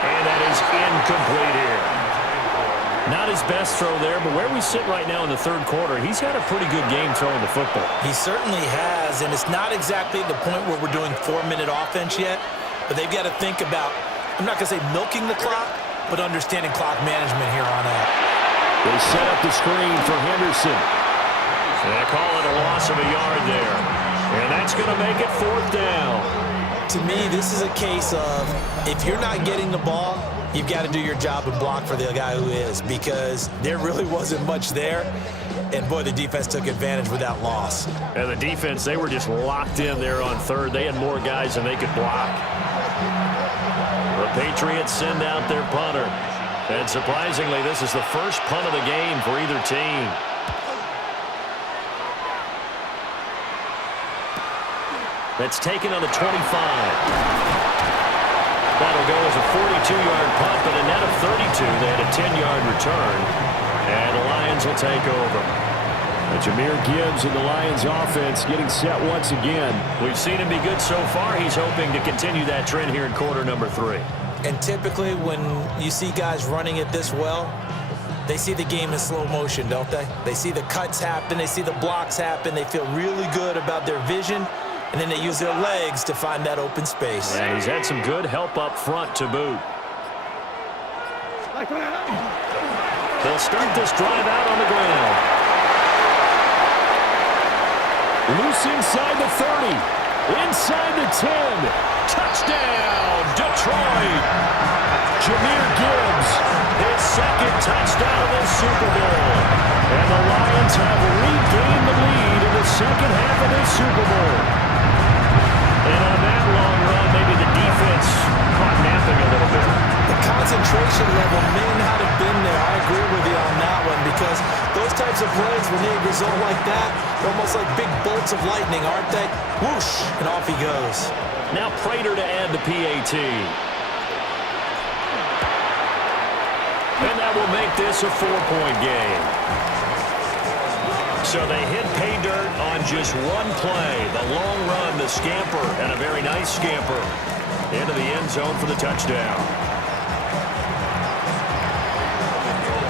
And that is incomplete here. Not his best throw there, but where we sit right now in the third quarter, he's had a pretty good game throwing the football. He certainly has, and it's not exactly the point where we're doing 4-minute offense yet, but they've got to think about, I'm not going to say milking the clock, but understanding clock management here on out. They set up the screen for Henderson. And they call it a loss of a yard there. And that's going to make it 4th down. To me, this is a case of if you're not getting the ball, you've got to do your job and block for the guy who is, because there really wasn't much there. And, boy, the defense took advantage with that loss. And the defense, they were just locked in there on third. They had more guys than they could block. The Patriots send out their punter. And surprisingly, this is the first punt of the game for either team. That's taken on the 25. That'll go as a 42-yard punt, but a net of 32. They had a 10-yard return. And the Lions will take over. Jahmyr Gibbs and the Lions offense getting set once again. We've seen him be good so far. He's hoping to continue that trend here in quarter number 3. And typically when you see guys running it this well, they see the game in slow motion, don't they? They see the cuts happen. They see the blocks happen. They feel really good about their vision and then they use their legs to find that open space. And he's had some good help up front to boot. They'll start this drive out on the ground. Loose inside the 30. Inside the 10. Touchdown, Detroit. Jahmyr Gibbs, his second touchdown of the Super Bowl. And the Lions have regained the lead in the second half of this Super Bowl. And on that long run, maybe the defense caught napping a little bit. The concentration level may not have been there. I agree with you on that one because those types of plays, when they result like that, they're almost like big bolts of lightning, aren't they? Whoosh, and off he goes. Now Prater to add the PAT. And that will make this a 4-point game. So they hit pay dirt on just one play. The long run, the scamper, and a very nice scamper into the end zone for the touchdown.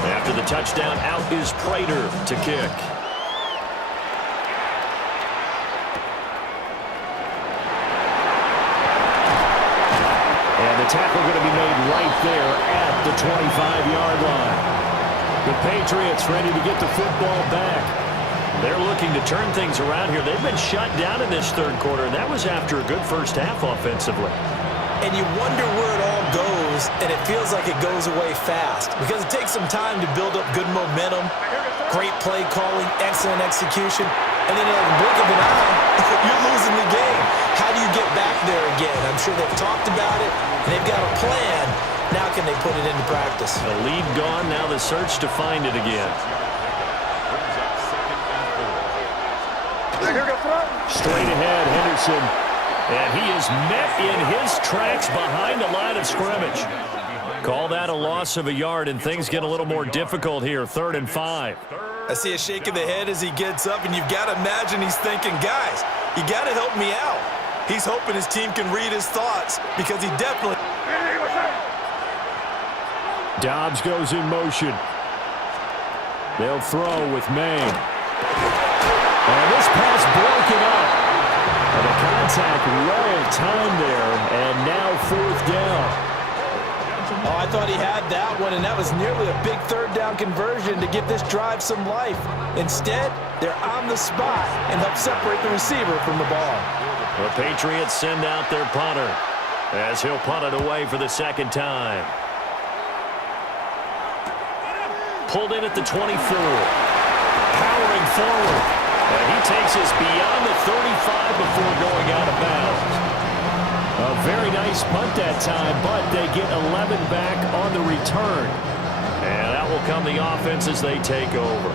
After the touchdown, out is Prater to kick. And the tackle going to be made right there at the 25-yard line. The Patriots ready to get the football back. They're looking to turn things around here. They've been shut down in this third quarter, and that was after a good first half offensively. And you wonder where it all goes, and it feels like it goes away fast because it takes some time to build up good momentum, great play calling, excellent execution, and then in the blink of an eye, you're losing the game. How do you get back there again? I'm sure they've talked about it, and they've got a plan. Now can they put it into practice? The lead gone, now the search to find it again. Straight ahead, Henderson. And he is met in his tracks behind the line of scrimmage. Call that a loss of a yard, and things get a little more difficult here. 3rd and 5. I see a shake of the head as he gets up, and you've got to imagine he's thinking, guys, you got to help me out. He's hoping his team can read his thoughts because he definitely... Dobbs goes in motion. They'll throw with Maine. And this pass broken up. And the contact well timed there, and now 4th down. Oh, I thought he had that one, and that was nearly a big 3rd down conversion to give this drive some life. Instead, they're on the spot and help separate the receiver from the ball. The Patriots send out their punter as he'll punt it away for the 2nd time. Pulled in at the 24. Powering forward. And he takes us beyond the 35 before going out of bounds. A very nice punt that time, but they get 11 back on the return. And that will come the offense as they take over.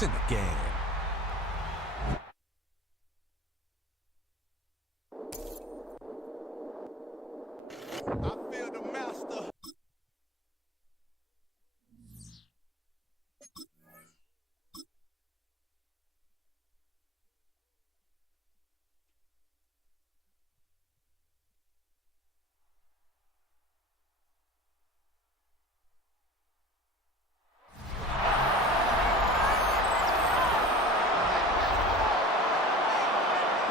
It's in the game. I feel the master.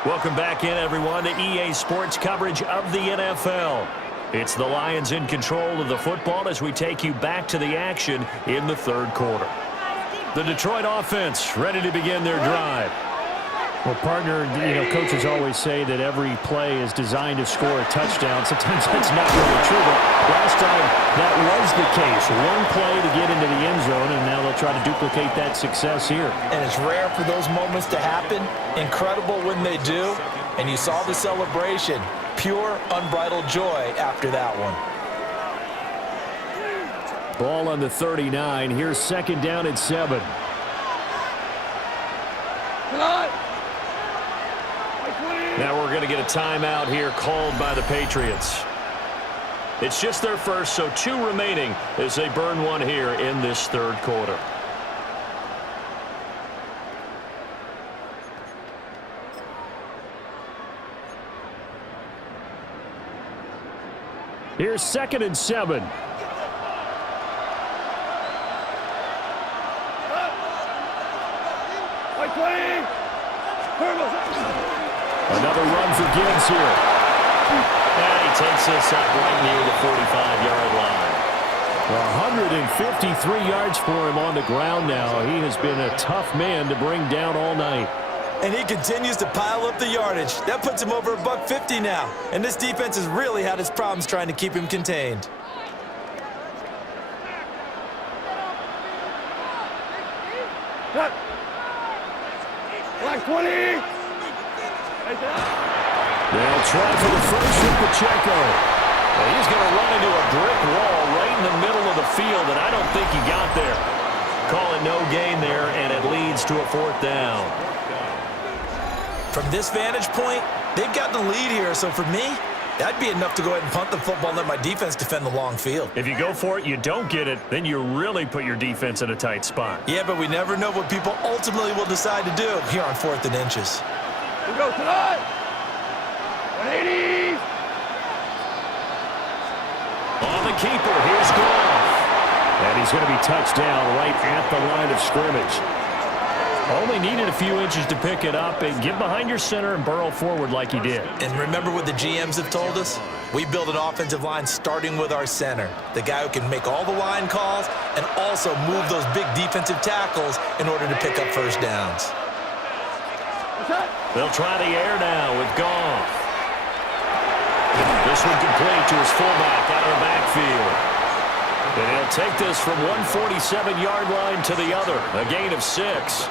Welcome back in, everyone, to EA Sports coverage of the NFL. It's the Lions in control of the football as we take you back to the action in the third quarter. The Detroit offense ready to begin their drive. Well, partner, coaches always say that every play is designed to score a touchdown. Sometimes that's not really true, but last time that was the case. One play to get into the end zone, and now they'll try to duplicate that success here. And it's rare for those moments to happen. Incredible when they do. And you saw the celebration. Pure, unbridled joy after that one. Ball on the 39. Here's second down and 7. Now we're going to get a timeout here called by the Patriots. It's just their first, so 2 remaining as they burn one here in this third quarter. Here's second and 7. Another run for Gibbs here. And he takes this up right near the 45-yard line. 153 yards for him on the ground now. He has been a tough man to bring down all night. And he continues to pile up the yardage. That puts him over $150 now. And this defense has really had its problems trying to keep him contained. Cut. Black 20. They'll try for the first with Pacheco. Well, he's going to run into a brick wall right in the middle of the field, and I don't think he got there. Call it no gain there, and it leads to a 4th down. From this vantage point, they've got the lead here, so for me, that'd be enough to go ahead and punt the football and let my defense defend the long field. If you go for it, you don't get it, then you really put your defense in a tight spot. Yeah, but we never know what people ultimately will decide to do here on 4th and inches. We go tonight. 180. On the keeper, here's Goff. And he's going to be touched down right at the line of scrimmage. Only needed a few inches to pick it up and get behind your center and burrow forward like he did. And remember what the GMs have told us? We build an offensive line starting with our center, the guy who can make all the line calls and also move those big defensive tackles in order to pick up first downs. They'll try the air now with Goff. This one complete to his fullback out of the backfield. And he'll take this from 147-yard line to the other, a gain of 6.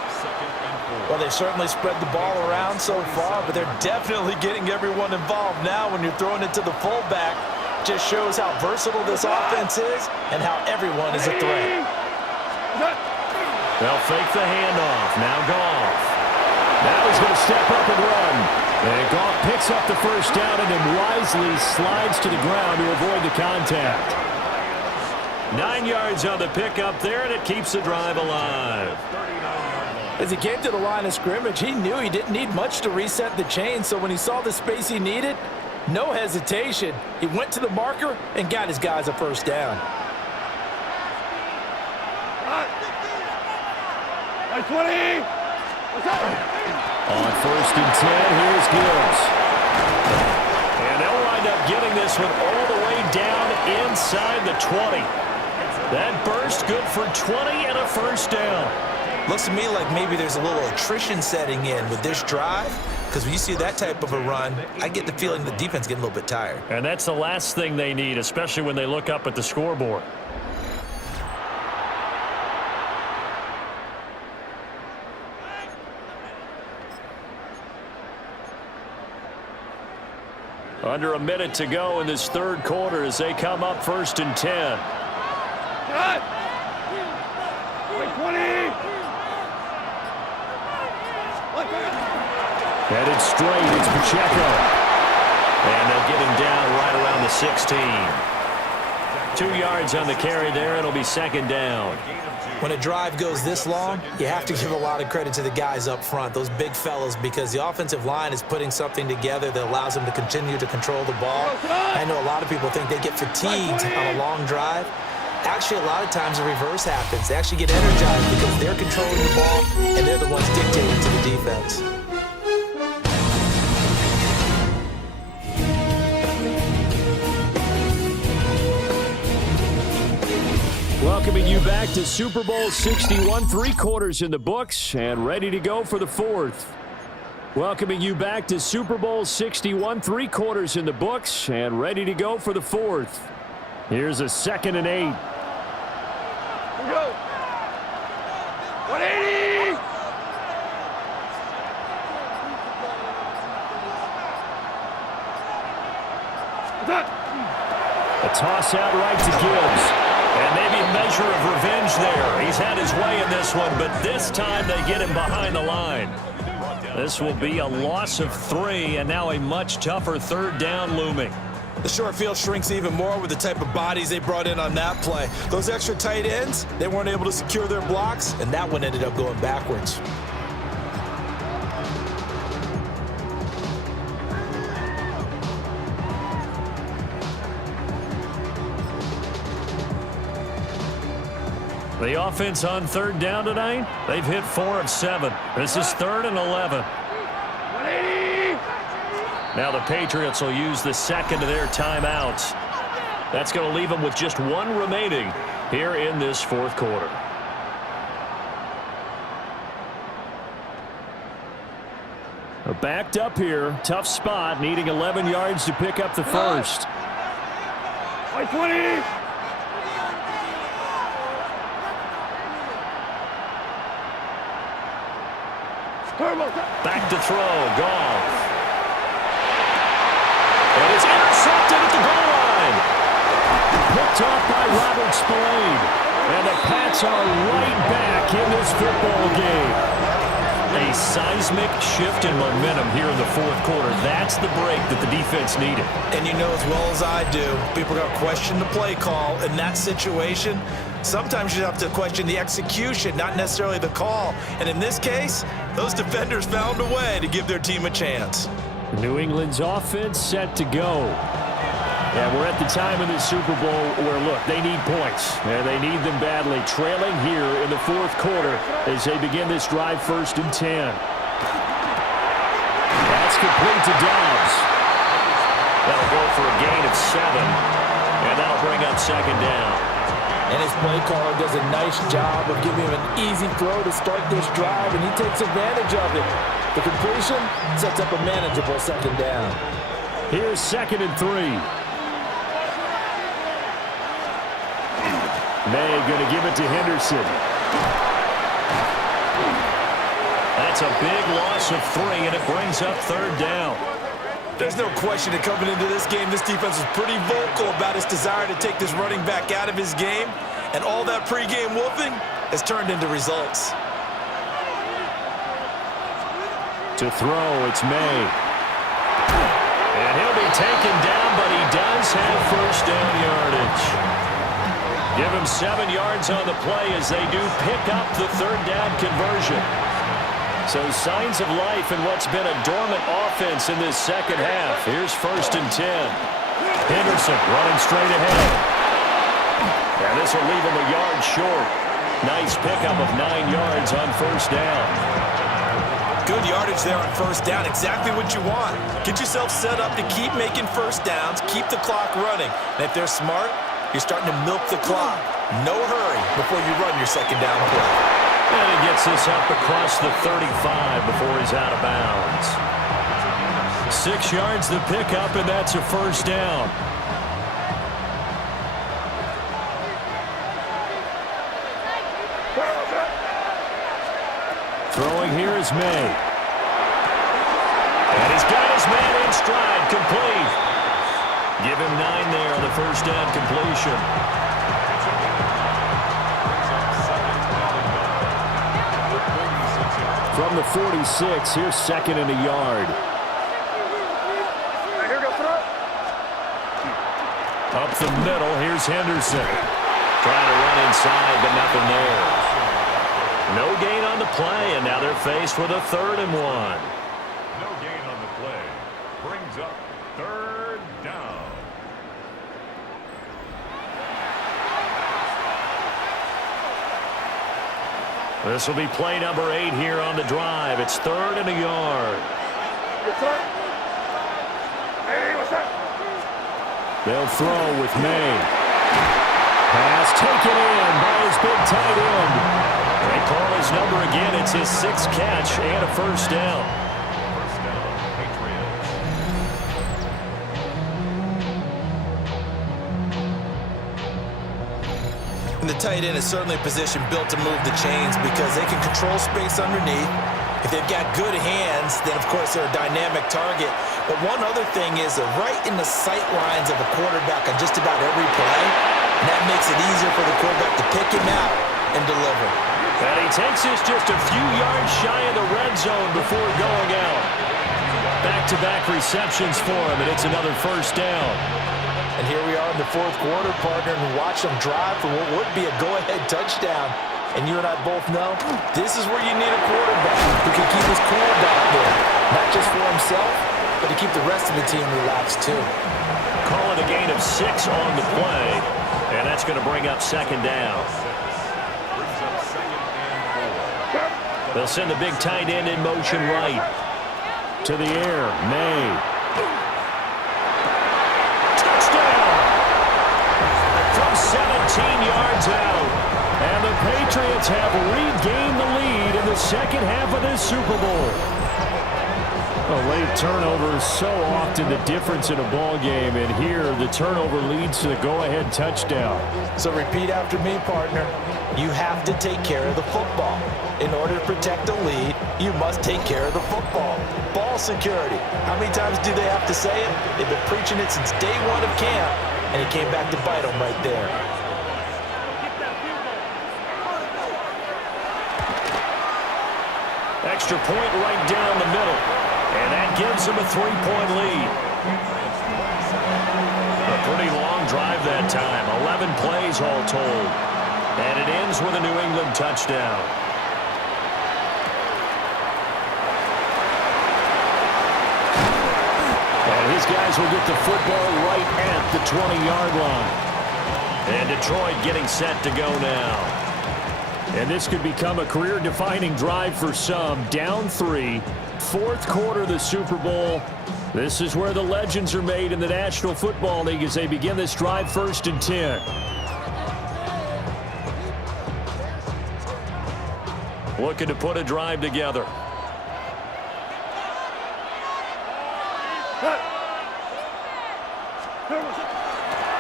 Well, they've certainly spread the ball around so far, but they're definitely getting everyone involved now when you're throwing it to the fullback. Just shows how versatile this offense is and how everyone is a threat. They'll fake the handoff. Now Goff. Now he's going to step up and run. And Goff picks up the first down and then wisely slides to the ground to avoid the contact. 9 yards on the pickup there, and it keeps the drive alive. As he came to the line of scrimmage, he knew he didn't need much to reset the chain, so when he saw the space he needed, no hesitation. He went to the marker and got his guys a first down. 20. On 1st and 10, here's Gibbs. And they'll wind up getting this one all the way down inside the 20. That burst good for 20 and a first down. Looks to me like maybe there's a little attrition setting in with this drive, because when you see that type of a run, I get the feeling the defense getting a little bit tired. And that's the last thing they need, especially when they look up at the scoreboard. Under a minute to go in this third quarter as they come up 1st and 10. Cut. 20. Headed straight, it's Pacheco. And they'll get him down right around the 16. 2 yards on the carry there. It'll be second down. When a drive goes this long, you have to give a lot of credit to the guys up front, those big fellas, because the offensive line is putting something together that allows them to continue to control the ball. I know a lot of people think they get fatigued on a long drive. Actually, a lot of times the reverse happens. They actually get energized because they're controlling the ball and they're the ones dictating to the defense. Welcoming you back to Super Bowl 61, 3 quarters in the books and ready to go for the 4th. Welcoming you back to Super Bowl 61, 3 quarters in the books and ready to go for the 4th. Here's a 2nd and 8. Here we go. 180. A toss out right to Gibbs. And maybe a measure of revenge there. He's had his way in this one, but this time they get him behind the line. This will be a loss of 3, and now a much tougher 3rd down looming. The short field shrinks even more with the type of bodies they brought in on that play. Those extra tight ends, they weren't able to secure their blocks, and that one ended up going backwards. The offense on 3rd down tonight, they've hit 4 of 7. This is 3rd and 11. 180. Now the Patriots will use the 2nd of their timeouts. That's going to leave them with just 1 remaining here in this 4th quarter. Backed up here, tough spot, needing 11 yards to pick up the first. 20. Back to throw, Goff. And it's intercepted at the goal line. Picked off by Robert Spillane. And the Pats are right back in this football game. A seismic shift in momentum here in the 4th quarter. That's the break that the defense needed. And you know as well as I do, people are going to question the play call in that situation. Sometimes you have to question the execution, not necessarily the call. And in this case, those defenders found a way to give their team a chance. New England's offense set to go. And we're at the time in the Super Bowl where, look, they need points. And they need them badly. Trailing here in the 4th quarter as they begin this drive 1st and 10. That's complete to Dobbs. That'll go for a gain of 7. And that'll bring up 2nd down. And his play caller does a nice job of giving him an easy throw to start this drive, and he takes advantage of it. The completion sets up a manageable 2nd down. Here's 2nd and 3. May going to give it to Henderson. That's a big loss of 3, and it brings up 3rd down. There's no question that coming into this game, this defense was pretty vocal about its desire to take this running back out of his game, and all that pregame wolfing has turned into results. To throw, it's May. And he'll be taken down, but he does have 1st down yardage. Give him 7 yards on the play as they do pick up the 3rd down conversion. So signs of life in what's been a dormant offense in this 2nd half. Here's 1st and 10. Henderson running straight ahead. And this will leave him a yard short. Nice pickup of 9 yards on 1st down. Good yardage there on 1st down. Exactly what you want. Get yourself set up to keep making 1st downs, keep the clock running. And if they're smart, you're starting to milk the clock. No hurry before you run your 2nd down play. And he gets this up across the 35 before he's out of bounds. 6 yards to pick up, and that's a 1st down. Throwing here is May. And he's got his man in stride, complete. Give him 9 there on the 1st down completion. From the 46. Here's second and a yard. Here go front. Up the middle, here's Henderson. Trying to run inside, but nothing there. No gain on the play, and now they're faced with a 3rd and 1. No gain on the play. Brings up 3rd down. This will be play number 8 here on the drive. It's 3rd and a yard. Hey, what's up? They'll throw with May. Pass taken in by his big tight end. They call his number again. It's his 6th catch and a 1st down. First down, Patriots. And the tight end is certainly a position built to move the chains because they can control space underneath. If they've got good hands, then of course they're a dynamic target. But one other thing is they're right in the sight lines of a quarterback on just about every play. And that makes it easier for the quarterback to pick him out and deliver. And he takes this just a few yards shy of the red zone before going out. Back-to-back receptions for him, and it's another 1st down. And here we are in the 4th quarter, partner, and watch them drive for what would be a go-ahead touchdown. And you and I both know this is where you need a quarterback who can keep his cool back there. Not just for himself, but to keep the rest of the team relaxed too. Call it a gain of 6 on the play, and that's going to bring up 2nd down. Brings up 2nd and 4. They'll send the big tight end in motion right. To the air, May. Touchdown! From 17 yards out. And the Patriots have regained the lead in the 2nd half of this Super Bowl. A late turnover is so often the difference in a ball game, and here the turnover leads to the go-ahead touchdown. So repeat after me, partner. You have to take care of the football. In order to protect a lead, you must take care of the football. Ball security. How many times do they have to say it? They've been preaching it since day 1 of camp, and it came back to bite them right there. Extra point right down the middle. And that gives them a 3-point lead. A pretty long drive that time. 11 plays all told. And it ends with a New England touchdown. And his guys will get the football right at the 20-yard line. And Detroit getting set to go now. And this could become a career-defining drive for some. Down 3, 4th quarter of the Super Bowl. This is where the legends are made in the National Football League as they begin this drive 1st and 10. Looking to put a drive together.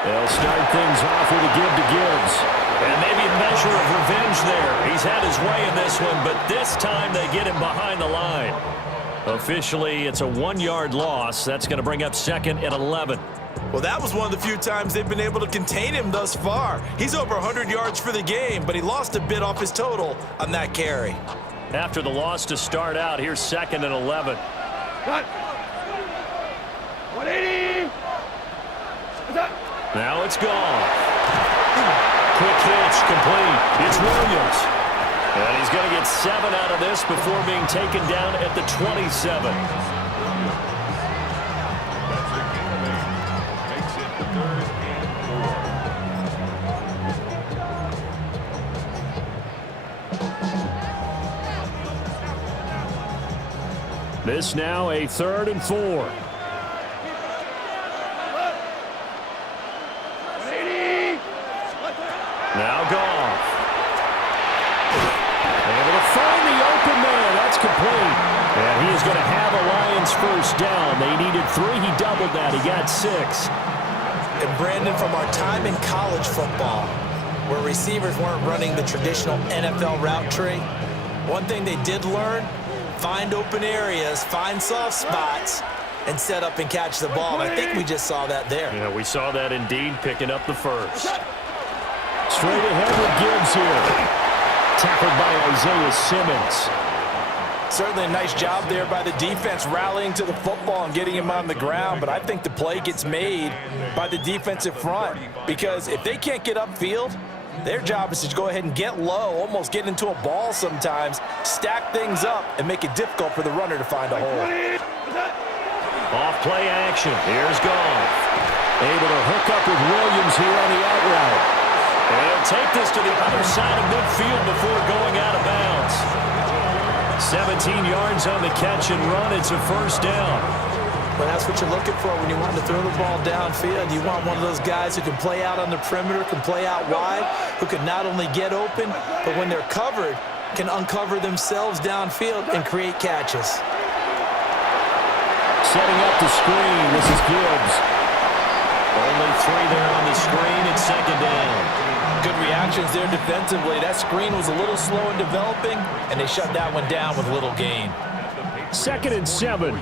They'll start things off with a give to Gibbs. And maybe a measure of revenge there. He's had his way in this one, but this time they get him behind the line. Officially, it's a 1-yard loss. That's going to bring up 2nd and 11. Well, that was one of the few times they've been able to contain him thus far. He's over 100 yards for the game, but he lost a bit off his total on that carry. After the loss to start out, here's 2nd and 11. Cut. 180. Now it's gone. Quick hitch, complete. It's Williams. And he's going to get 7 out of this before being taken down at the 27. That's a gain. Makes it 3rd and 4. This now a 3rd and 4. Now Goff. Able to find the open man. That's complete. And he is going to have a Lions 1st down. They needed 3. He doubled that. He got 6. And Brandon, from our time in college football, where receivers weren't running the traditional NFL route tree, one thing they did learn, find open areas, find soft spots, and set up and catch the ball. And I think we just saw that there. Yeah, we saw that indeed, picking up the 1st. Straight ahead with Gibbs here. Tackled by Isaiah Simmons. Certainly a nice job there by the defense rallying to the football and getting him on the ground, but I think the play gets made by the defensive front because if they can't get upfield, their job is to go ahead and get low, almost get into a ball sometimes, stack things up, and make it difficult for the runner to find a hole. Off play action. Here's Goff. Able to hook up with Williams here on the out route. And he'll take this to the other side of midfield before going out of bounds. 17 yards on the catch and run. It's a first down. Well, that's what you're looking for when you want to throw the ball downfield. You want one of those guys who can play out on the perimeter, can play out wide, who can not only get open, but when they're covered, can uncover themselves downfield and create catches. Setting up the screen. This is Gibbs. Only 3 there on the screen. It's second down. Good reactions there defensively. That screen was a little slow in developing, and they shut that one down with little gain. 2nd and 7.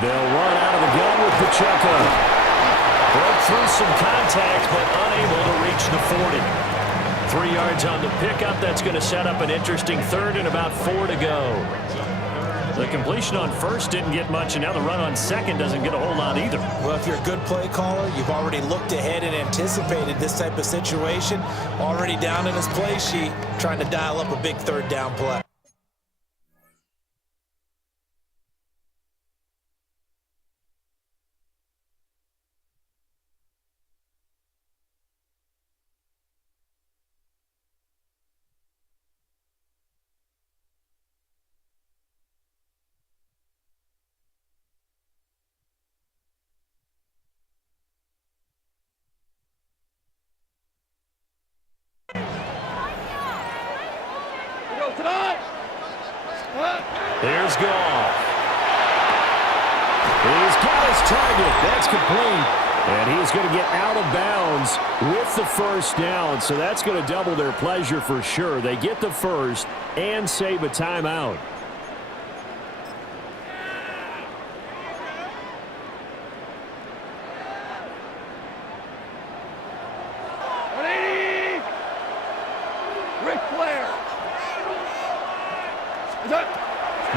They'll run out of the gun with Pacheco. Broke through some contact, but unable to reach the 40. 3 yards on the pickup. That's going to set up an interesting third and about 4 to go. The completion on first didn't get much, and now the run on second doesn't get a whole lot either. Well, if you're a good play caller, you've already looked ahead and anticipated this type of situation. Already down in his play sheet, trying to dial up a big third down play. Here's Goff. He's got his target. That's complete. And he's going to get out of bounds with the first down. So that's going to double their pleasure for sure. They get the first and save a timeout.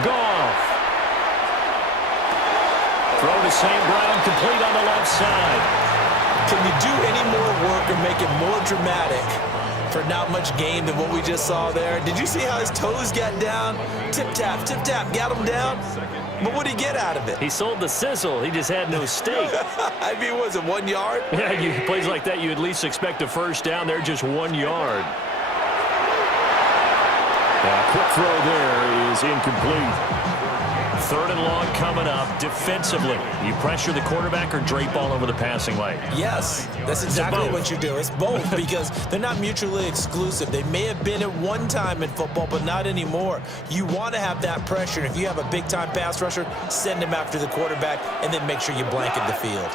Goff. Throw to St. Brown, complete on the left side. Can you do any more work or make it more dramatic for not much gain than what we just saw there? Did you see how his toes got down? Tip-tap, got him down. But what did he get out of it? He sold the sizzle. He just had no steak. I mean, was it 1 yard? Yeah, plays like that, you at least expect a first down. They're just 1 yard. Quick throw there is incomplete. 3rd and long coming up. Defensively, you pressure the quarterback or drape all over the passing lane? Yes, that's exactly what you do. It's both because they're not mutually exclusive. They may have been at one time in football, but not anymore. You want to have that pressure. And if you have a big-time pass rusher, send him after the quarterback and then make sure you blanket the field.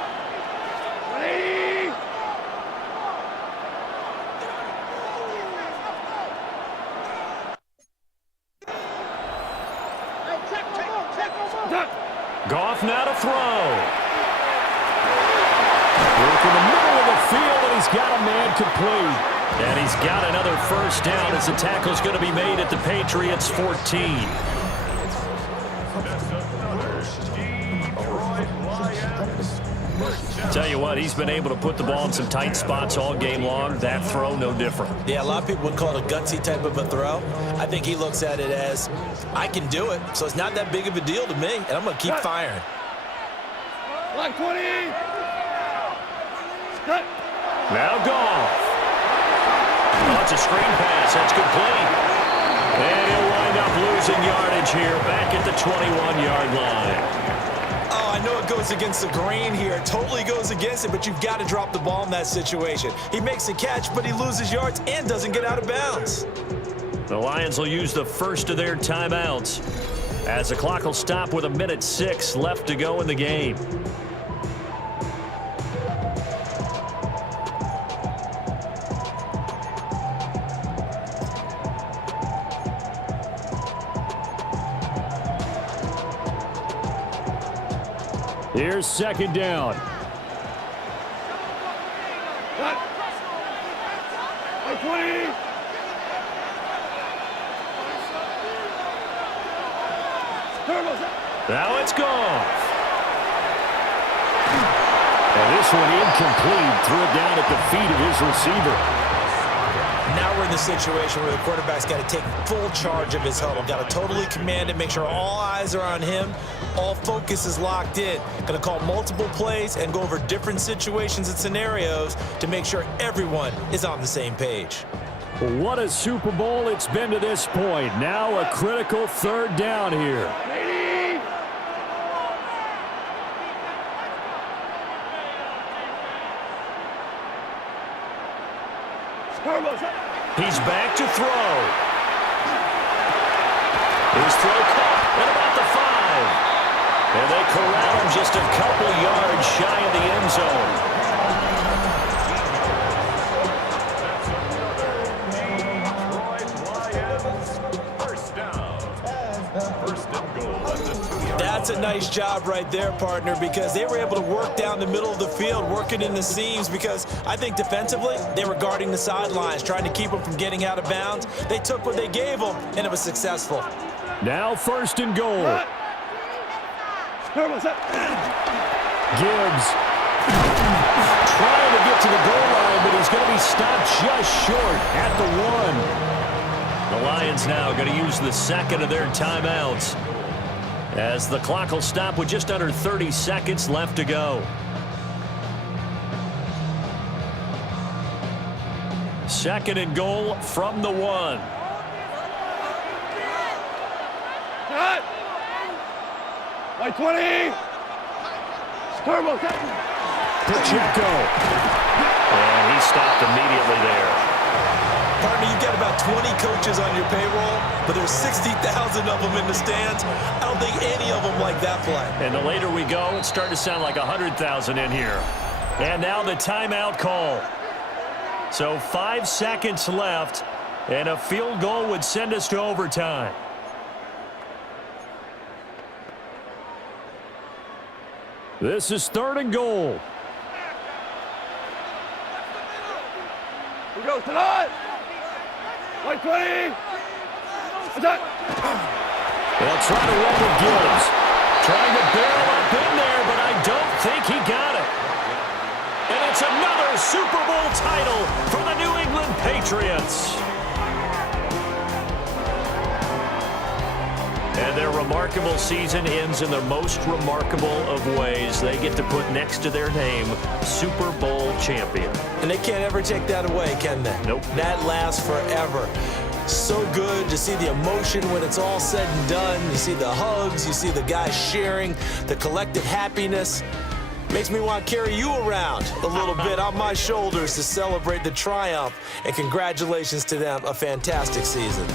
Goff now to throw. Work in the middle of the field, and he's got a man complete. And he's got another first down as the tackle's going to be made at the Patriots' 14. Tell you what, he's been able to put the ball in some tight spots all game long. That throw, no different. Yeah, a lot of people would call it a gutsy type of a throw. I think he looks at it as, I can do it, so it's not that big of a deal to me, and I'm going to keep firing. Line 20. Now Goff. Oh, it's a screen pass. That's complete. And he'll wind up losing yardage here back at the 21-yard line. Oh, I know it goes against the grain here. It totally goes against it, but you've got to drop the ball in that situation. He makes a catch, but he loses yards and doesn't get out of bounds. The Lions will use the first of their timeouts as the clock will stop with 1:06 left to go in the game. Here's second down. Now it's gone. And this one incomplete. Threw it down at the feet of his receiver. Now we're in the situation where the quarterback's got to take full charge of his huddle. Got to totally command it, make sure all eyes are on him. All focus is locked in. Going to call multiple plays and go over different situations and scenarios to make sure everyone is on the same page. What a Super Bowl it's been to this point. Now a critical third down here. He's back to throw. His throw caught at about the 5. And they corral him just a couple yards shy of the end zone. That's a nice job right there, partner, because they were able to work down the middle of the field, working in the seams, because I think defensively they were guarding the sidelines, trying to keep them from getting out of bounds. They took what they gave them, and it was successful. Now 1st and goal. Gibbs trying to get to the goal line, but he's going to be stopped just short at the 1. The Lions now going to use the second of their timeouts, as the clock will stop with just under 30 seconds left to go. Second and goal from the 1. Cut! Like 20! Turbo, cut! Pacheco. And he stopped immediately there. Partner, you've got about 20 coaches on your payroll, but there's 60,000 of them in the stands. I don't think any of them like that play. And the later we go, it's starting to sound like 100,000 in here. And now the timeout call. So 5 seconds left, and a field goal would send us to overtime. This is 3rd and goal. Here goes tonight! Like 20! Attack! They'll try to run with Gibbs. Trying to barrel up in there, but I don't think he got it. And it's another Super Bowl title for the New England Patriots. And their remarkable season ends in the most remarkable of ways. They get to put next to their name, Super Bowl champion. And they can't ever take that away, can they? Nope. That lasts forever. So good to see the emotion when it's all said and done. You see the hugs, you see the guys sharing, the collective happiness. Makes me want to carry you around a little bit on my shoulders to celebrate the triumph. And congratulations to them, a fantastic season.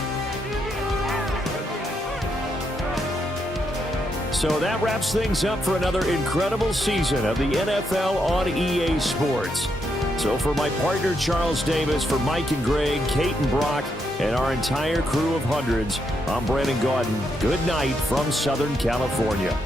So that wraps things up for another incredible season of the NFL on EA Sports. So for my partner Charles Davis, for Mike and Greg, Kate and Brock, and our entire crew of hundreds, I'm Brandon Gaudin. Good night from Southern California.